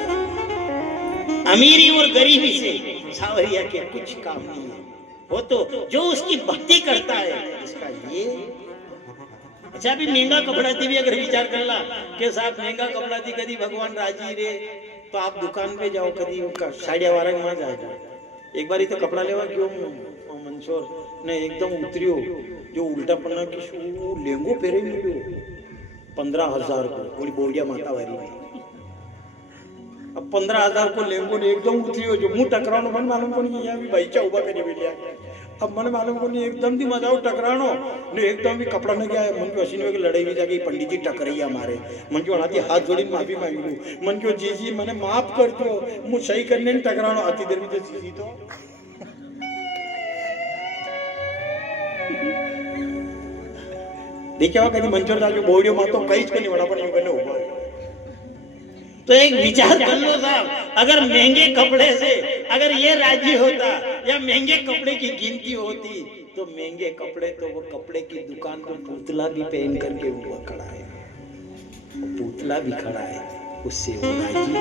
अमीरी और गरीबी से सांवरिया के कुछ काम नहीं है। वो तो जो उसकी भक्ति करता है इसका ये। अच्छा भी महंगा कपड़ा थी भी अगर विचार कर ला के साथ महंगा कपड़ा थी कभी भगवान राजी रे, तो आप दुकान पे जाओ कभी साड़िया वाला वहां जाएगा एक बार तो कपड़ा लेवा क्यों मंशोर ने एकदम उतरियो जो उल्टा पन्ना की लेंगो पहरे मिलो 15,000 को बोली बोलिया माता वारी में। अब 15,000 को लेंगो ने एकदम उतरियो जो मुंह टकरानो मन मालूम को नहीं यहाँ भी भाई चा उबा करी बिलिया। अब मन मालूम को नहीं एकदम भी मजाओ टकरानो ने एकदम भी कपड़ा न गया मन को असीन की लड़ाई भी जाके पंडित जी टकराइया मारे मन को अनाती हाथ जोड़ी माफी मांगी लू मन को जी मैंने माफ कर दो मुझ सही करने टकरानो आती देर में जी तो देखा कभी मंचोर जाके बोडियो मातो कई को नहीं बड़ा पण युगने उभा। तो एक विचार कर लो साहब, अगर महंगे कपड़े से अगर ये राजी होता या महंगे कपड़े की गिनती होती तो महंगे कपड़े तो वो कपड़े की दुकान पर पुतला भी पहन करके वो खड़ा है, पुतला भी खड़ा है, उससे वो राजी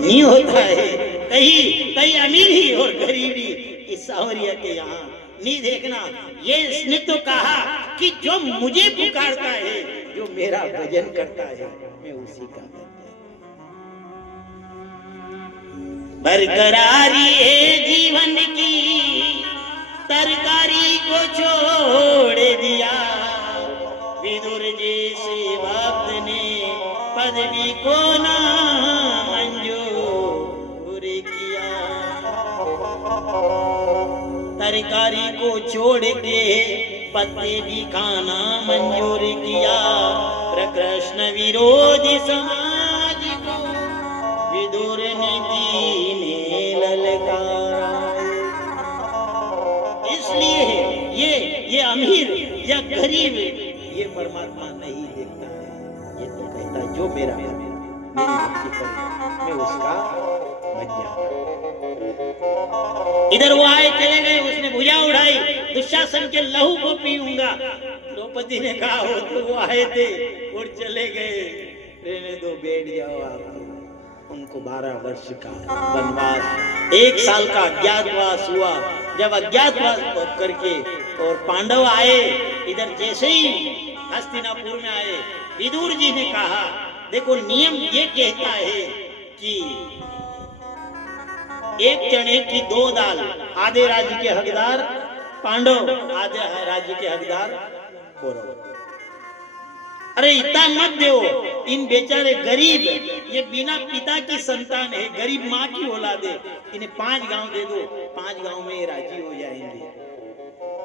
नहीं होता है। कहीं अमीरी और गरीबी इस सांवरिया के यहाँ नहीं देखना। ये इसने तो कहा कि जो मुझे पुकारता है जो मेरा भजन करता है मैं उसी का बरकरारी है जीवन की तरकारी को छोड़ दिया विदुर जैसे भक्त ने पदवी को ना मंजूर किया। तरकारी को छोड़ के पत्ते भी खाना मंजूर किया। प्रकृष्ण विरोधी समाज को विदुर नीति ने ललकारा। ये अमीर या गरीब, ये परमात्मा नहीं देखता है। ये तो कहता है जो मेरा मेरी भक्ति करे मैं उसका बन जाऊंगा। इधर वो आए चले गए, उसने भुजा उठाई, दुशासन के लहू को पीऊंगा। द्रौपदी ने कहा हो तो वो आए थे और चले गए, रहने दो, बैठ जाओ आप। उनको 12 वर्ष का वनवास, 1 साल का अज्ञातवास हुआ। जब अज्ञातवास करके और पांडव आए, इधर जैसे ही हस्तिनापुर में आए, विदुर जी ने कहा देखो नियम ये कहता है कि 1 चने की 2 दाल, आधे राज्य के हकदार पांडव, आधे राज्य के हकदार कौरव। अरे इतना मत दो, इन बेचारे गरीब, ये बिना पिता की संतान है, गरीब माँ की औलाद है, इन्हें 5 गांव दे दो, 5 गांव में ये राजी हो जाएंगे।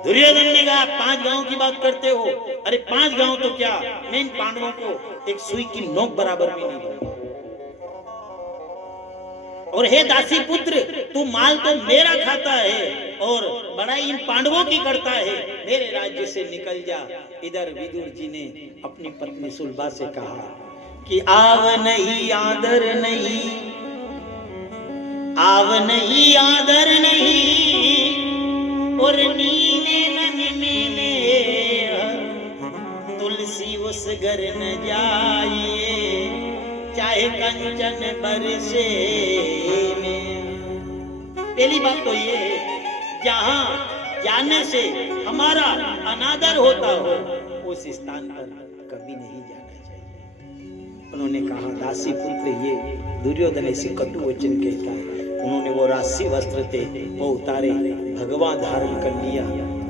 दुर्योधन ने कहा 5 गांव की बात करते हो? अरे 5 गांव तो क्या, मैं इन पांडवों को एक सुई की नोक बराबर भी नहीं दूंगा। और हे दासी पुत्र, तू माल तो मेरा खाता है और बड़ाई इन पांडवों की करता है, मेरे राज्य से निकल जा। इधर विदुर जी ने अपनी पत्नी सुलभा से कहा कि आव नहीं आदर नहीं, आव नहीं आदर नहीं, और नीने नीने तुलसी उस घर न जाइए, चाहे कंचन बरसे में। पहली बात तो ये है, जहां जाने से हमारा अनादर होता हो उस स्थान पर कभी नहीं जाना चाहिए। उन्होंने कहा दासी पुत्र, ये दुर्योधन ऐसी कटु वचन कहता है। उन्होंने वो राशि वस्त्र थे वो उतारे, भगवा धारण कर लिया,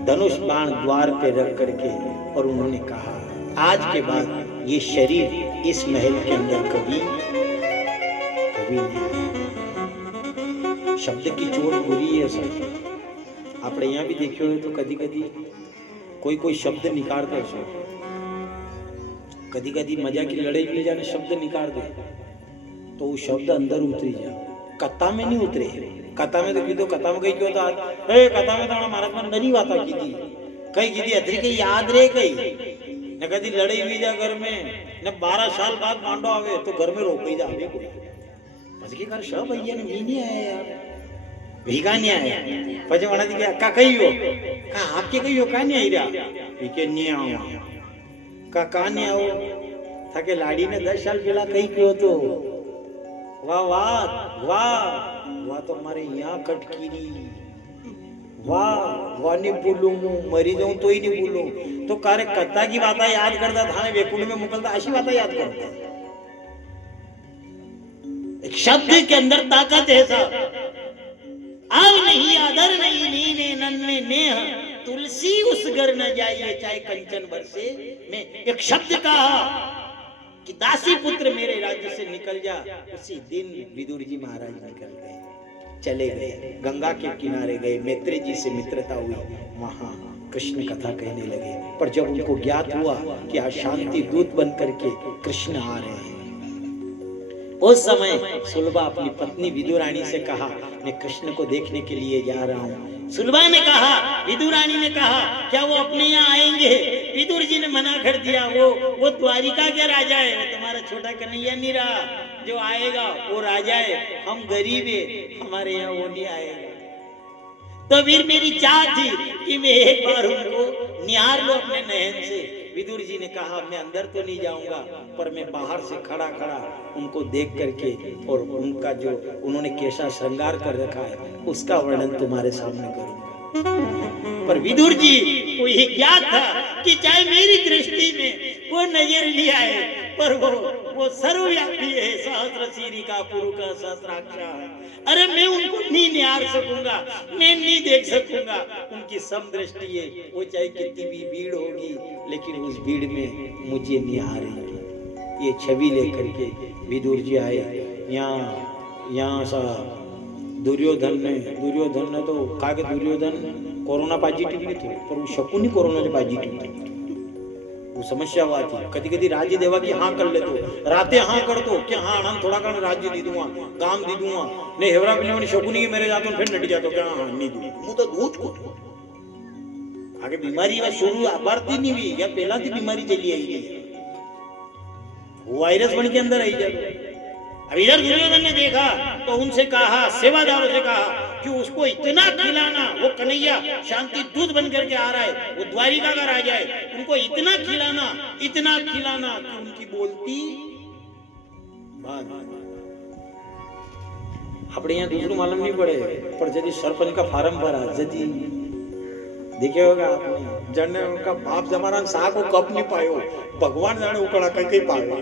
धनुष बाण द्वार पे रख करके, और उन्होंने कहा आज के बाद ये शरीर इस महल के अंदर कभी नहीं। शब्द की चोट बुरी है सर। आप यहाँ भी देखे हो तो कदी कदी कोई शब्द निकालता है, कदी कदी मजा की लड़ाई भी जाने शब्द निकाल दे तो वो शब्द अंदर उतरी जा। कथा में नहीं उतरे, कथा में तो कीधो, कथा में कही क्यों था, कथा में तो महाराज में नरी बात की थी, कही की थी अतरी कही याद रहे, कही न कदी लड़ाई भी जा घर में, न 12 साल बाद पांडव आवे तो घर में रोक ही जा कोई પછી કે શા ભૈયા ને મી નહીં આયા યાર, ભીગા નહીં આયા। પછી વણાથી કે અક્કા કહીયો, કા આપકે કહીયો કા નહીં આવી રહ્યા, ઈ કે નહીં આવો, કા નહીં આવો, થા કે લાડી ને 10 સાલ પહેલા કઈ ગયો તો, વાહ વાહ વાહ વાહ, તો મારે અહીંયા કટકીરી, વાહ વાહ नहीं बोलूं, मरी जाऊं तो ही नहीं बोलूं, तो कारे कथा की बातें याद करता थाने वेकुंड में मुकलता, ऐसी बातें याद करता। एक शब्द के अंदर ताकत है साहब। आव नहीं आदर नहीं नीने नन्हे नेह, तुलसी उस घर न जाइए चाहे कंचन बरसे में। एक शब्द कहा कि दासी पुत्र मेरे राज्य से निकल जा, उसी दिन विदुर जी महाराज निकल गए, चले गए, गंगा के किनारे गए, मैत्री जी से मित्रता हुई, वहां कृष्ण कथा कहने लगे। पर जब उनको ज्ञात हुआ कि आज शांति दूत बन करके कृष्ण आ रहे हैं, उस समय सुलभा अपनी पत्नी विदुरानी से कहा मैं कृष्ण को देखने के लिए जा रहा हूँ। सुलभा ने कहा, विदुरानी ने कहा क्या वो अपने यहाँ आएंगे? विदुर जी ने मना कर दिया, वो द्वारिका के राजा है, तुम्हारा छोटा कन्हैया नहीं रहा, जो आएगा वो राजा है, हम गरीब है, हमारे यहाँ वो नहीं आएगा। तो फिर मेरी चाह थी कि मैं एक बार उनको निहार लो अपने नयन से। विदुर जी ने कहा मैं अंदर तो नहीं जाऊंगा, पर मैं बाहर से खड़ा खड़ा उनको देख करके और उनका जो उन्होंने कैसा श्रृंगार कर रखा है उसका वर्णन तुम्हारे सामने करूंगा। पर विदुर जी को ये ज्ञात था कि चाहे मेरी दृष्टि में वो नजर नहीं आए, पर वो सर्वव्यापी है, सहस्र शीरी का पुरु का सहस्राक्षा है। अरे मैं उनको नहीं निहार सकूंगा, मैं नहीं देख सकूंगा, उनकी सब दृष्टि है, वो चाहे कितनी भी भीड़ होगी लेकिन उस भीड़ में मुझे निहारेंगे। ये छवि लेकर के विदुर जी आए। यहाँ सा दुर्योधन ने तो कहा कि दुर्योधन कोरोना पॉजिटिव नहीं थे, पर वो शकुनी कोरोना से पॉजिटिव थे। वो समस्या हुआ थी, कभी कभी राज्य देवा की हाँ कर ले तो राते हाँ कर दो कि हाँ आनंद थोड़ा कर राज्य दे दूंगा, गांव दे दूंगा, नहीं हेवरा भी नहीं शकुनी के मेरे जाते फिर नट जाते क्या हाँ नहीं दूंगा, मुँह तो दूध को आगे बीमारी वा शुरू बढ़ती नहीं हुई या पहला थी बीमारी चली आई गई, वो वायरस बन के अंदर आई जाए। अब इधर दुर्योधन ने देखा तो उनसे कहा, सेवादारों से कहा कि उसको इतना खिलाना, वो कन्हैया शांति दूध बन करके आ रहा है, वो द्वारिका का राजा है, उनको इतना खिलाना कि उनकी बोलती बात। अपने यहाँ दूसरों मालूम नहीं पड़े, पर यदि सरपंच का फार्म भरा, यदि देखे होगा आपने, जने उनका बाप जमाना साग को कप नहीं पायो, भगवान जाने उकड़ा कहीं पायो।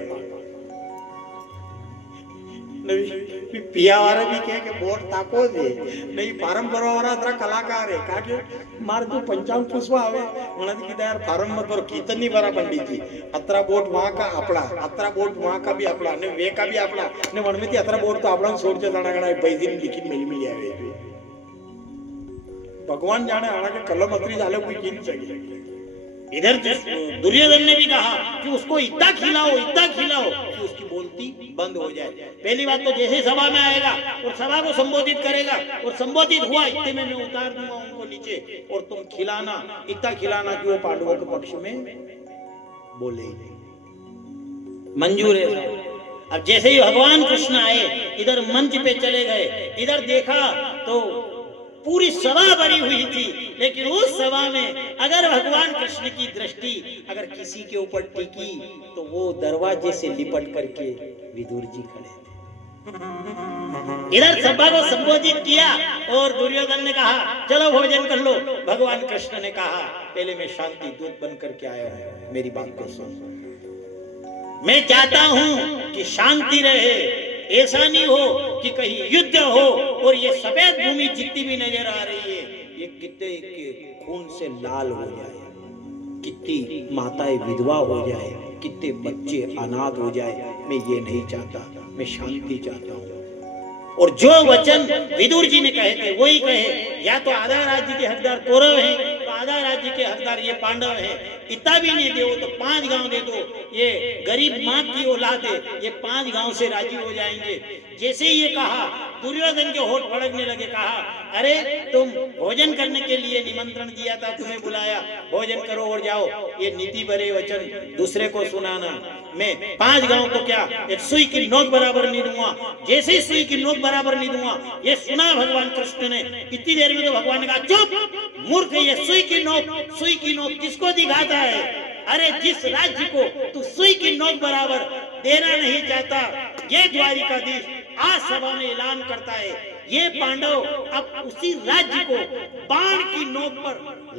नहीं पिया वाला भी कहे कि वोट ताको दे, नहीं फार्म भरवा वाला अतरा कलाकार है, का के मार तो 55 पुष्पा आवे म्हणत की यार फार्म मत भरो, कीर्तन नहीं भरा पंडित जी, अतरा वोट वहां का आपला, अतरा वोट वहां का भी आपला, ने वे का भी आपला, ने म्हणमेती अतरा वोट तो आपला सोडचे जाणागणा पैसे लिखित मिली आवे। भगवान जाने आना के कलम अतरी झाले कोई कीन सके। इधर दुर्योधन ने भी कहा कि उसको इतना खिलाओ कि उसकी बोलती बंद हो जाए। पहली बात तो जैसे सभा में आएगा और सभा को संबोधित करेगा और संबोधित हुआ इतने में मैं उतार दूंगा उनको नीचे, और तुम खिलाना, इतना खिलाना कि वो पांडवों के पक्ष में बोले। मंजूर है। अब जैसे ही भगवान कृष्ण आए, इधर मंच पे चले गए, इधर देखा तो पूरी सभा भरी हुई थी, लेकिन उस सभा में अगर भगवान कृष्ण की दृष्टि अगर किसी के ऊपर टिकी तो वो दरवाजे से लिपट करके विदुर जी खड़े थे। इधर सभा को संबोधित किया और दुर्योधन ने कहा चलो भोजन कर लो। भगवान कृष्ण ने कहा पहले मैं शांति दूत बन करके आया हूं, मेरी बात को सुन। मैं चाहता हूं कि शांति रहे, ऐसा नहीं हो कि कहीं युद्ध हो और ये सफेद भूमि जितनी भी नजर आ रही है ये कितने के खून से लाल हो जाए, कितनी माताएं विधवा हो जाए, कितने बच्चे अनाथ हो जाए। मैं ये नहीं चाहता, मैं शांति चाहता हूँ। और जो वचन विदुर जी ने कहे थे वही कहे, या तो आधा राज्य के हकदार कौरव हैं तो आधा राज्य के हकदार ये पांडव हैं। इतना भी नहीं दो तो 5 गांव दे दो, ये गरीब माँ की औलाद है, ये 5 गांव से राजी हो जाएंगे। जैसे ही ये कहा दुर्योधन के होठ फड़कने लगे। कहा अरे तुम भोजन करने के लिए निमंत्रण दिया था, तुम्हें बुलाया, भोजन करो और जाओ। ये नीति भरे वचन दूसरे को सुनाना, मैं 5 गांव को क्या एक सुई की नोक बराबर नहीं दूंगा। जैसे ही सुई की नोक बराबर नहीं दूंगा ये सुना भगवान कृष्ण ने, इतनी देर में तो भगवान ने कहा चुप मूर्ख, ये सुई की नोक किसको दिखाता है? अरे जिस राज्य को तू सुई की नोक बराबर देना नहीं चाहता, ये द्वारिकाधीश आज सभा में ऐलान करता है ये पांडव अब उसी राज्य को बाण की नोक पर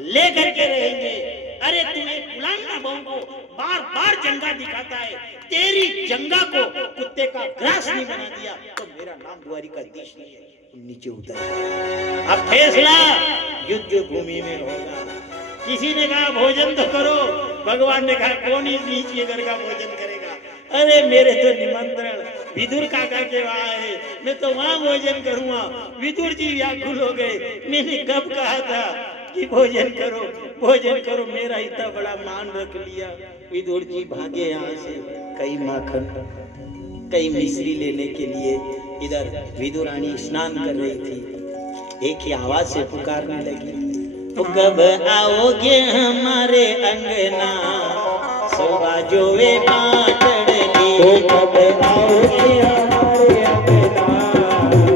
लेकर के रहेंगे। अरे तूने फुलाना बहू को बार बार जंगा दिखाता है, तेरी जंगा को कुत्ते का ग्रास नहीं बना दिया तो मेरा नाम द्वारिकाधीश नहीं है। नीचे उतर। अब फैसला युद्ध भूमि में होगा। किसी ने कहा भोजन तो करो, भगवान ने कहा कौन इस नीच के घर का भोजन करेगा? अरे मेरे तो निमंत्रण विदुर काका के वहां है, मैं तो वहां भोजन करूंगा। विदुर जी व्याकुल हो गए, मैंने कब कहा था कि भोजन करो, मेरा इतना बड़ा मान रख लिया। विदुर जी भागे यहाँ से, कई माखन कई मिश्री लेने के लिए। इधर विदुरानी स्नान कर रही थी, एक ही आवाज से पुकारने लगी, तो कब आओगे हमारे अंगना, शोभा जो वे पाटड़े, तो कब आओगे हमारे अंगना,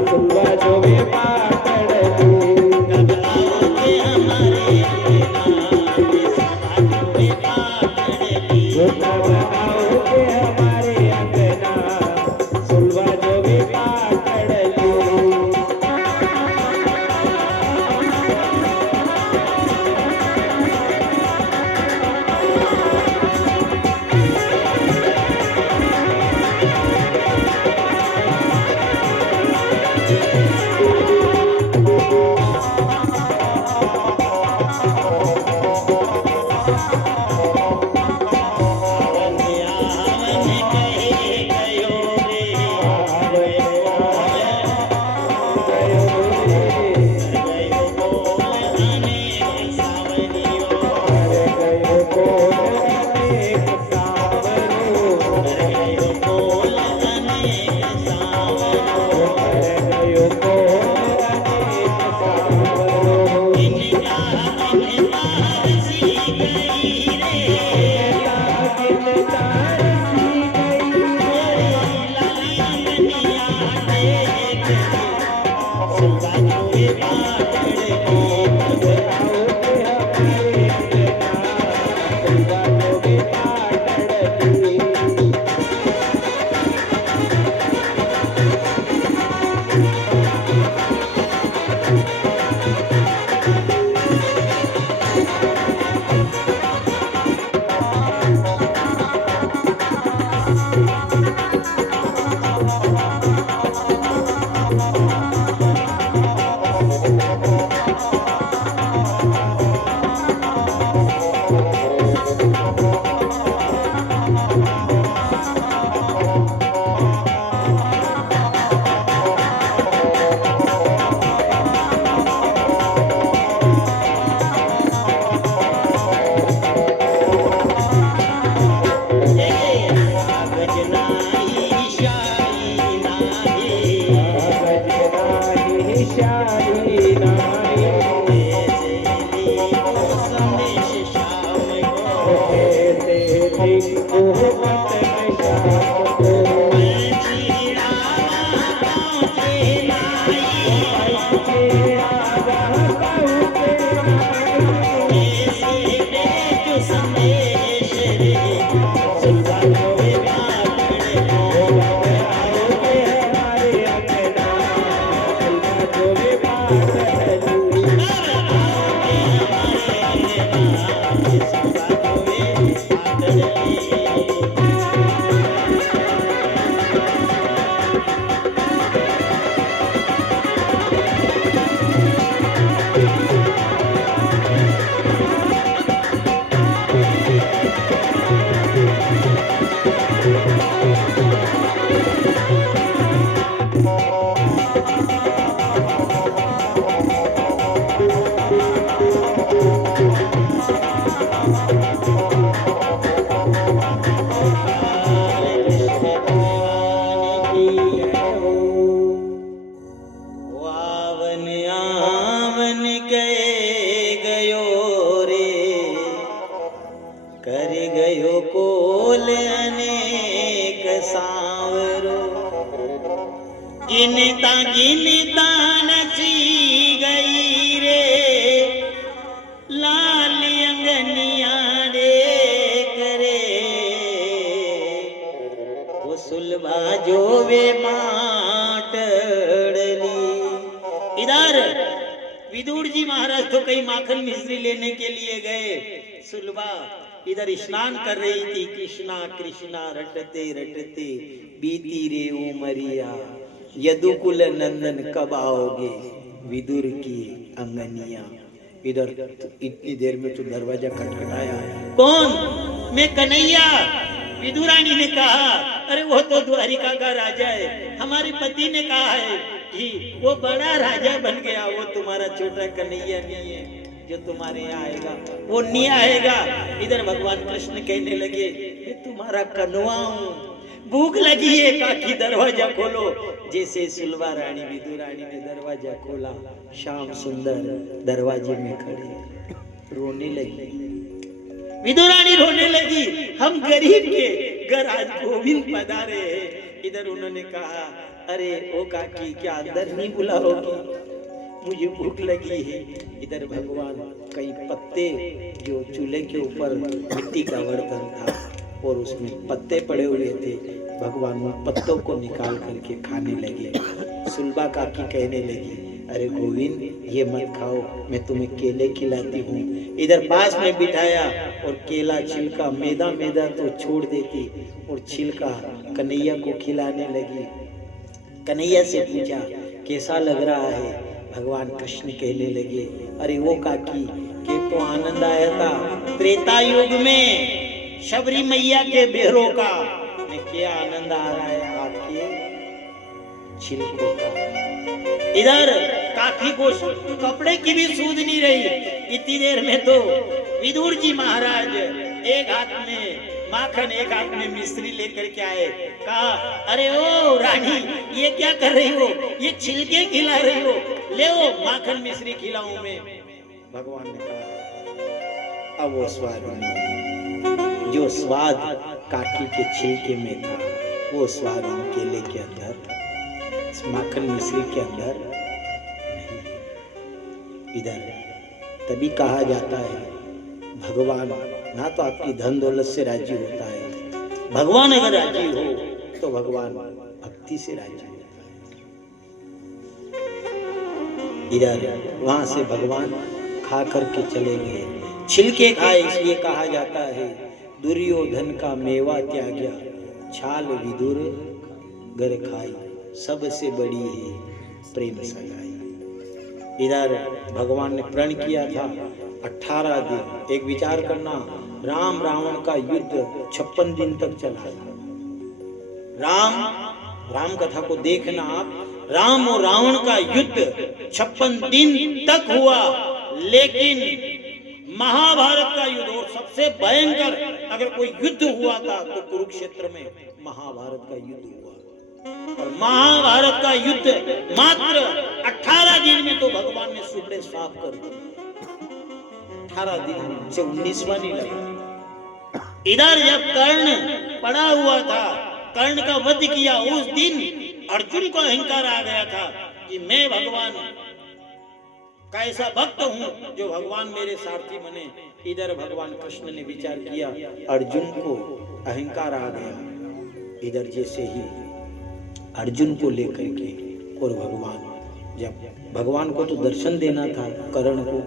शोभा जो वे पाटड़े, कब आओगे हमारे अंगना, शोभा जो वे पाटड़े, तो कब आओगे हमारे अंगना, शोभा जो वे पाटड़े। कर गयो कोल अनेक सांवरो, गिनता गिनता नची गई रे, लाल अंगनिया रे करे, वो सुलभा जो वे माटड़ली। इधर विदुर जी महाराज तो कई माखन मिश्री लेने के लिए गए, सुलभा इधर स्नान कर रही थी। कृष्णा कृष्णा रटते रटते बीती रे उमरिया, यदुकुल नंदन कब आओगे विदुर की अंगनिया। इधर इतनी देर में तो दरवाजा खटखटाया, कौन? मैं कन्हैया। विदुरानी ने कहा, अरे वो तो द्वारिका का राजा है, हमारे पति ने कहा है कि वो बड़ा राजा बन गया, वो तुम्हारा छोटा कन्हैया नहीं है जो तुम्हारे यहाँ आएगा, वो नहीं आएगा। इधर भगवान कृष्ण कहने लगे, मैं तुम्हारा कन्हवा हूँ, भूख लगी है, काकी दरवाजा खोलो। जैसे सुलभा रानी विदुरानी ने दरवाजा खोला, श्याम सुंदर दरवाजे में खड़े रोने लगी। विदुरानी रोने लगी, हम गरीब के घर आज गोविंद पधारे हैं। इधर उन्होंने कहा, अरे ओ काकी क्या अंदर नहीं बुलाओगी, मुझे भूख लगी है। इधर भगवान कई पत्ते, जो चूल्हे के ऊपर मिट्टी का बर्तन था और उसमें पत्ते पड़े हुए थे, भगवान उन पत्तों को निकाल करके खाने लगे। सुलभा काकी कहने लगी, अरे गोविंद ये मत खाओ, मैं तुम्हें केले खिलाती हूँ। इधर पास में बिठाया और केला छिलका मैदा मैदा तो छोड़ देती और छिलका कन्हैया को खिलाने लगी। कन्हैया से पूछा, कैसा लग रहा है? भगवान कृष्ण कहने लगे, अरे वो काकी के तो आनंद आया था त्रेता युग में शबरी मैया के बेरों का, मैं क्या आनंद आ रहा है आपके छिलकों का। इधर काकी को कपड़े की भी सूझ नहीं रही। इतनी देर में तो विदुर जी महाराज एक हाथ में माखन एक हाथ में मिश्री लेकर के आए। कहा, अरे ओ रानी ये क्या कर रही हो, ये छिलके खिला रही हो, ले ओ माखन मिश्री खिलाऊं मैं। भगवान ने कहा, अब वो स्वाद नहीं, जो स्वाद काकी के छिलके में था वो स्वाद हम केले के अंदर, माखन मिश्री के अंदर नहीं। इधर तभी कहा जाता है, भगवान ना तो आपकी धन दौलत से राजी होता है, भगवान अगर राजी हो तो भगवान भक्ति से राजी होता है। इधर वहां से भगवान खा करके चले गए, छिलके खाए, इसलिए कहा जाता है दुर्योधन का मेवा त्याग्या, छाल विदुर घर खाई, सबसे बड़ी है प्रेम सगाई। इधर भगवान ने प्रण किया था 18 दिन। एक विचार करना, राम रावण का युद्ध 56 दिन तक चला। राम कथा को देखना आप, राम और रावण का युद्ध 56 दिन तक हुआ, लेकिन महाभारत का युद्ध और सबसे भयंकर अगर कोई युद्ध हुआ था तो कुरुक्षेत्र में महाभारत का युद्ध हुआ। और महाभारत का युद्ध मात्र 18 दिन में तो भगवान ने सुपड़े साफ कर दिए। 18 दिन से 19वां नहीं लगा। इधर जब कर्ण पड़ा हुआ था, कर्ण का वध किया, उस दिन अर्जुन को अहंकार आ गया था कि मैं भगवान का ऐसा भक्त हूं जो भगवान मेरे सारथी बने। इधर भगवान कृष्ण ने विचार किया, अर्जुन को अहंकार आ गया। इधर जैसे ही अर्जुन को लेकर के, और भगवान जब भगवान को तो दर्शन देना था कर्ण को,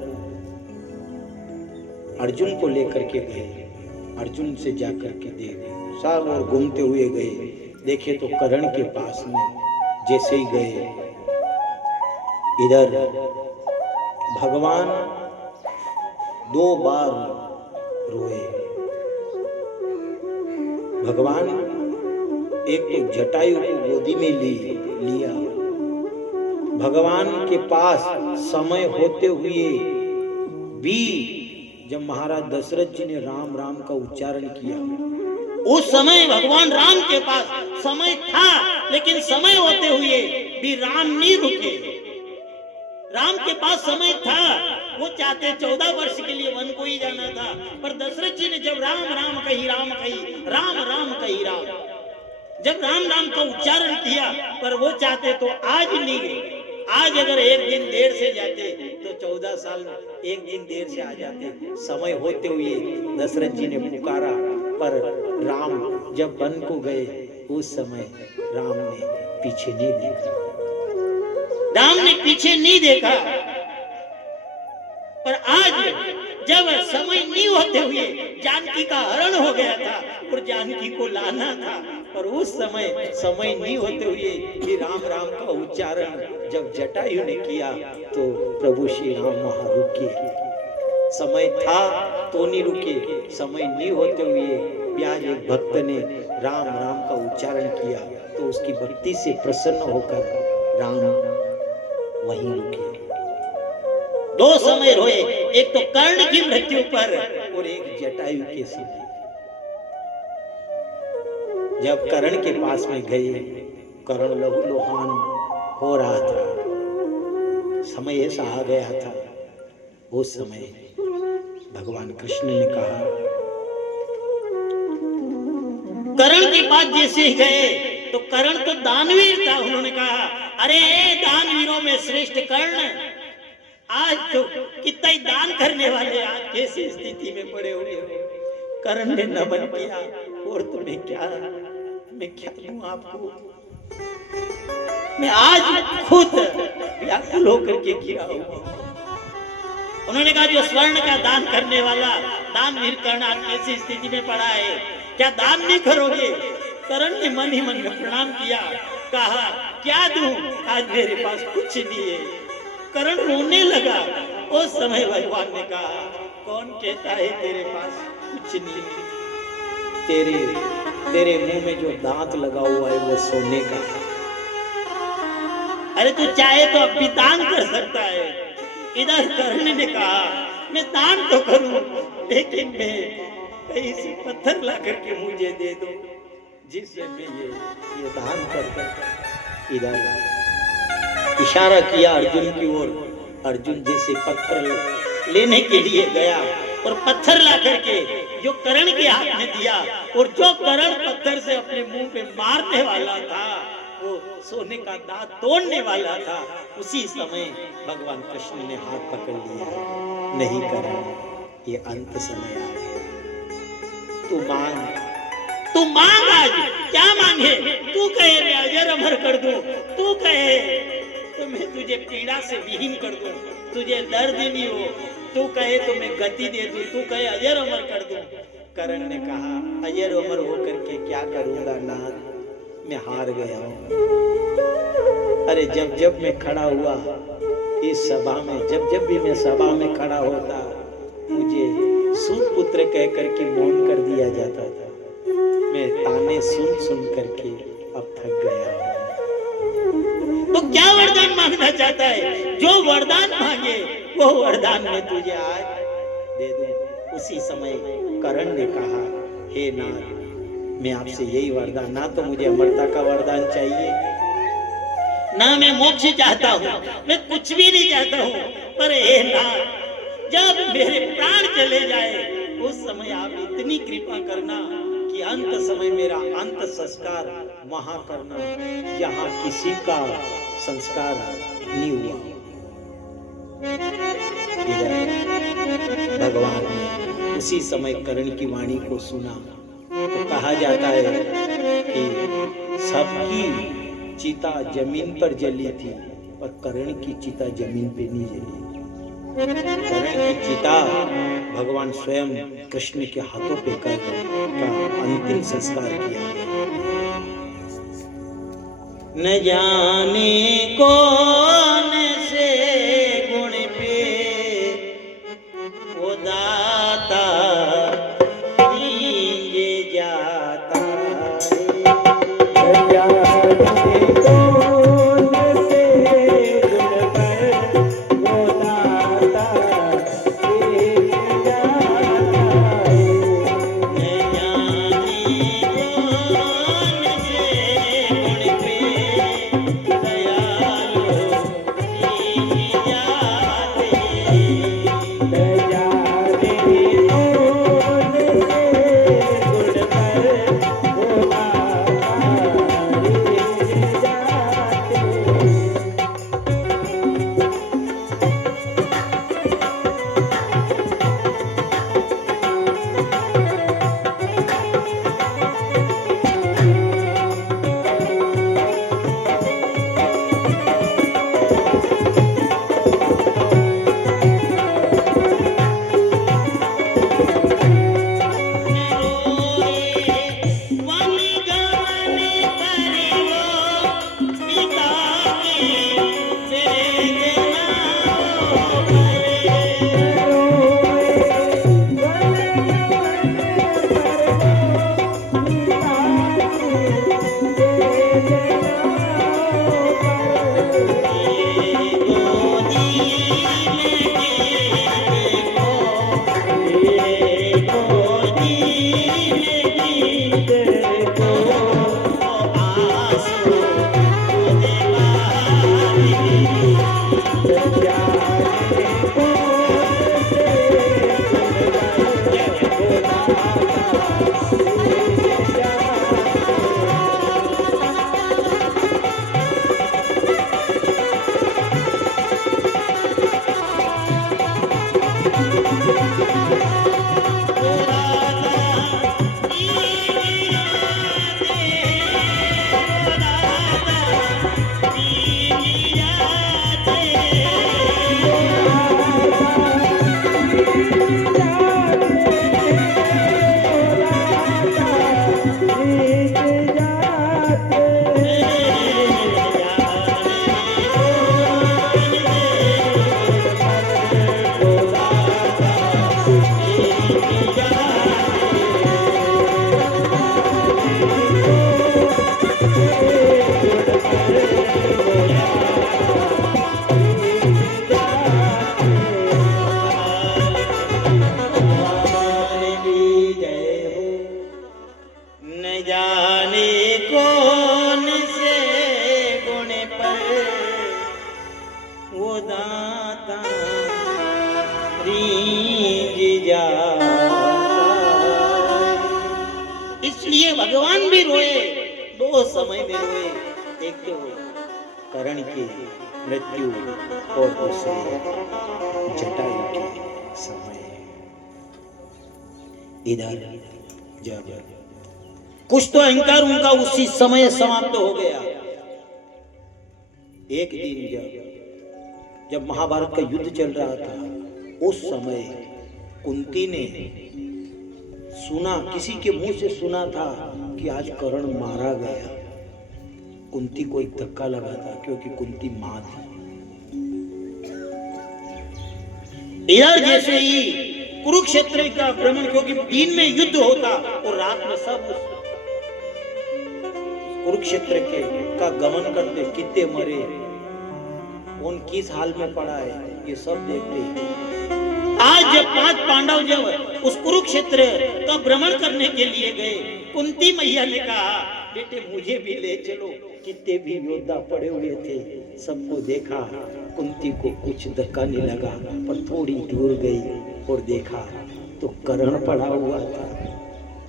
अर्जुन को लेकर के गए, अर्जुन से जाकर के देखे, सब और घूमते हुए गए, देखे तो कर्ण के पास में जैसे ही गए, इधर भगवान 2 बार रोए। भगवान एक तो जटायु को गोदी में लिया, भगवान के पास समय होते हुए भी जब महाराज दशरथ जी ने राम राम का उच्चारण किया, उस समय भगवान राम के पास समय था, लेकिन समय होते हुए भी राम नहीं रुके। राम के पास समय था, वो चाहते 14 वर्ष के लिए वन को ही जाना था, पर दशरथ जी ने जब राम राम कही, राम राम कही राम, जब राम नाम का उच्चारण किया, पर वो चाहते तो आज नहीं गए, आज अगर एक दिन देर से जाते तो 14 साल एक दिन देर से आ जाते। समय होते हुए दशरथ जी ने पुकारा, पर राम जब वन को गए उस समय राम ने पीछे नहीं देखा, राम ने पीछे नहीं देखा। पर आज जब समय नहीं होते हुए जानकी का हरण हो गया था और जानकी को लाना था, पर उस समय नहीं होते हुए भी राम राम का उच्चारण जब जटायु ने किया तो प्रभु श्री राम वहां रुके। समय था तो नहीं रुके, समय नहीं होते हुए भी आज एक भक्त ने राम राम का उच्चारण किया तो उसकी भक्ति से प्रसन्न होकर राम वहीं रुके। दो समय रोए, एक तो कर्ण की मृत्यु पर और एक जटायु के समय। जब कर्ण के पास में गए, कर्ण लहूलुहान हो रहा था, समय ऐसा आ गया था। उस समय भगवान कृष्ण ने कहा, कर्ण के पास जैसे ही गए तो कर्ण तो दानवीर था, उन्होंने कहा, अरे दानवीरों में श्रेष्ठ कर्ण, आज तो कितना ही दान करने वाले आज कैसी स्थिति में पड़े हुए हो। कर्ण ने नमन किया, और तुम्हें क्या, मैं क्या दूं आपको, मैं आज खुद व्याकुल होकर के गिरा हूं। उन्होंने कहा, जो स्वर्ण का दान करने वाला दानवीर कर्ण आज कैसी स्थिति में पड़ा है, क्या दान नहीं करोगे? कर्ण ने मन ही मन में प्रणाम किया, कहा, क्या दूं, आज मेरे पास कुछ नहीं है। कर्ण रोने लगा। उस समय भगवान ने कहा, कौन कहता है तेरे पास कुछ नहीं, तेरे मुंह में जो दांत लगा हुआ है वो सोने का है। अरे तू चाहे तो अब भी दान कर सकता है। इधर कर्ण ने कहा, मैं दान तो करूं, लेकिन मैं कहीं से पत्थर ला करके मुझे दे दो जिससे मैं ये दान कर। इधर इशारा किया अर्जुन की ओर। अर्जुन जैसे पत्थर लेने के लिए गया और पत्थर ला करके जो कर्ण के हाथ में दिया, और जो कर्ण पत्थर से अपने मुंह पे मारने वाला था, वो सोने का दांत तोड़ने वाला था, उसी समय भगवान कृष्ण ने हाथ पकड़ लिया, नहीं कर्ण, ये अंत समय आ गया, तू मांग आज, क्या मांगे? तू कहे मैं अजर अमर कर दूं, तू कहे तो मैं तुझे पीड़ा से विहीन कर दूं, तुझे दर्द ही नहीं हो, तू कहे तो मैं गति दे दूं, तू कहे अजर अमर कर दूं। कर्ण ने कहा, अजर अमर होकर के क्या करूंगा नाथ, मैं हार गया हूं। अरे जब मैं खड़ा हुआ इस सभा में, जब भी मैं सभा में खड़ा होता, मुझे सूत पुत्र कह करके मौन कर दिया जाता था। मैं ताने सुन करके अब थक गया हूं। तो क्या वरदान मांगना चाहता है? जो वरदान मांगे वो वरदान मैं तुझे आज दे दूं। उसी समय कर्ण ने कहा, हे नाथ, मैं आपसे यही वरदान, ना तो मुझे अमरता का वरदान चाहिए, ना मैं मोक्ष चाहता हूँ, मैं कुछ भी नहीं चाहता हूँ, पर हे नाथ, जब मेरे प्राण चले जाए उस समय आप इतनी कृपा करना कि अंत समय मेरा अंत संस्कार वहां करना जहां किसी का संस्कार नहीं हुआ। भगवान ने उसी समय कर्ण की वाणी को सुना। तो कहा जाता है कि सबकी चिता जमीन पर जली थी, पर कर्ण की चिता जमीन पे नहीं जली। कर्ण की चिता भगवान स्वयं कृष्ण के हाथों पे कर का अंतिम संस्कार किया। न जाने कौन से गुण पे वो दाता दीजे जाता है। इसलिए भगवान भी रोए, दो समय में रोए, एक तो कर्ण की मृत्यु और दूसरे जटायु के समय। इधर जब कुछ तो अहंकार उनका उसी समय समाप्त हो गया। एक दिन जब महाभारत का युद्ध चल रहा था, उस समय कुंती ने सुना, किसी के मुंह से सुना था कि आज कर्ण मारा गया। कुंती को एक धक्का लगा था, क्योंकि कुंती मां थी। इधर जैसे ही कुरुक्षेत्र का भ्रमण, क्योंकि दिन में युद्ध होता और रात में सब कुरुक्षेत्र के का गमन करते, कितने मरे, कौन किस हाल में पड़ा है, ये सब देखते। आज जब 5 पांडव जब उस कुरुक्षेत्र का भ्रमण करने के लिए गए, कुंती मैया ने कहा, बेटे मुझे भी ले चलो। कितने भी योद्धा पड़े हुए थे, सबको देखा। कुंती को कुछ धक्का नहीं लगा, पर थोड़ी दूर गई और देखा तो कर्ण पड़ा हुआ था।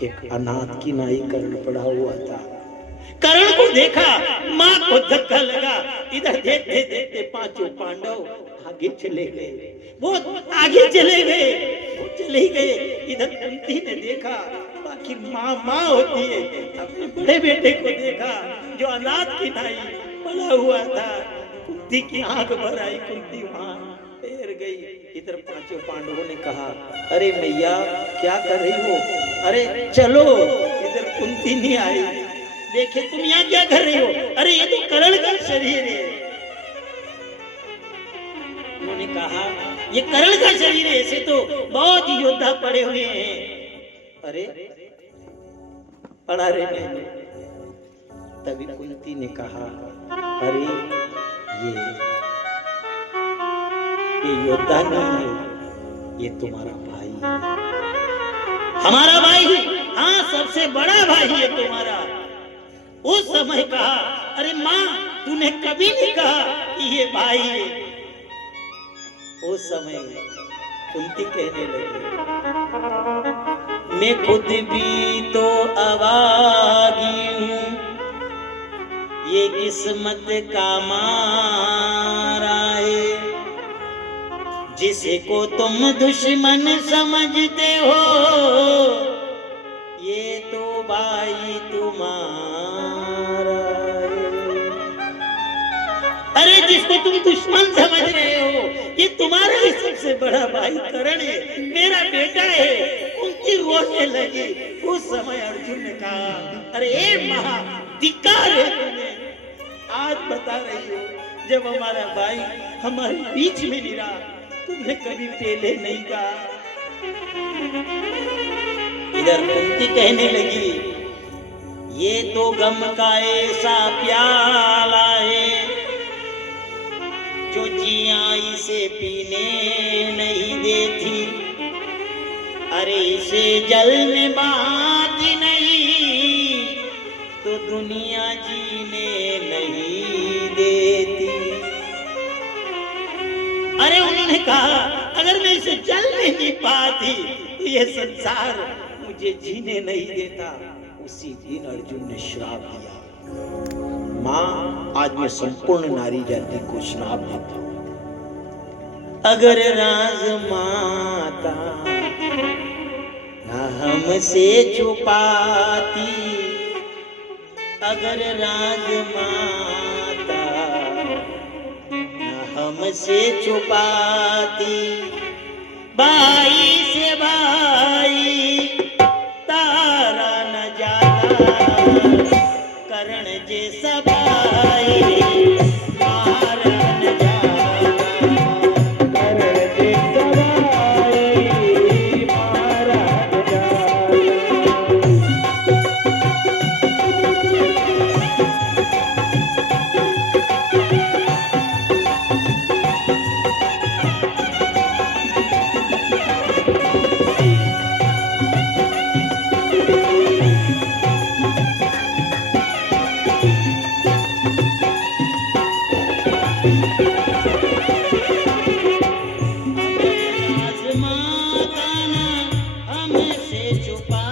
एक अनाथ की नाई कर्ण पड़ा हुआ था। कर्ण को देखा, मां को धक्का लगा। इधर देखते देखते 5 पांडव आगे चले गए, बहुत आगे चले गए, वो चले गए। इधर कुंती ने देखा, बाकी माँ होती है, अपने बड़े बेटे को देखा जो अनाथ की नाई पड़ा हुआ था। कुंती की आंख भर आई, कुंती वहां तैर गई। इधर 5 पांडवों ने कहा, अरे मैया क्या कर रही हो, अरे चलो। इधर कुंती नहीं आई, देखे तुम यहाँ क्या कर रही हो, अरे ये तो कर्ण का शरीर है। उन्होंने कहा, ये कर्ण का शरीर है, ऐसे तो बहुत योद्धा पड़े हुए हैं। अरे पड़ा रे। तभी कुंती ने कहा, अरे ये योद्धा नहीं है, ये तुम्हारा भाई है। हमारा भाई? हाँ, सबसे बड़ा भाई है तुम्हारा। उस समय कहा, अरे माँ तूने कभी नहीं कहा कि ये भाई है। उस समय कुंती कहने लगी, मैं खुद भी तो अभागी हूँ, ये किस्मत का मारा है। जिसको तुम दुश्मन समझते हो, ये तो भाई तुम्हारा है। अरे जिसको तुम दुश्मन समझ रहे हो, ये तुम्हारा ही सबसे बड़ा भाई कर्ण है, मेरा बेटा है। उनकी रोने लगी। उस समय अर्जुन ने कहा, अरे माँ धिक्कार है तुम्हें, आज बता रही हो जब हमारा भाई हमारे बीच में नहीं रहा, तुमने कभी पहले नहीं कहा। इधर कुंती कहने लगी, ये तो गम का ऐसा प्याला है जो जिया इसे पीने नहीं देती। अरे इसे जल में बहाती नहीं तो दुनिया जीने नहीं देती। अरे उन्होंने कहा, अगर मैं इसे जल में नहीं पाती तो ये संसार मुझे जीने नहीं देता, उसी दिन अर्जुन ने श्राप दिया। मां, आज मैं संपूर्ण नारी जाति को श्राप देता हूं, अगर राजमाता ना हमसे छुपाती, अगर राजमाता ना हमसे छुपाती, भाई से भाई तारा न जाता, करण जैसा भाई मारा न जाता, करण जैसा भाई मारा न जाता। हमसे छुपा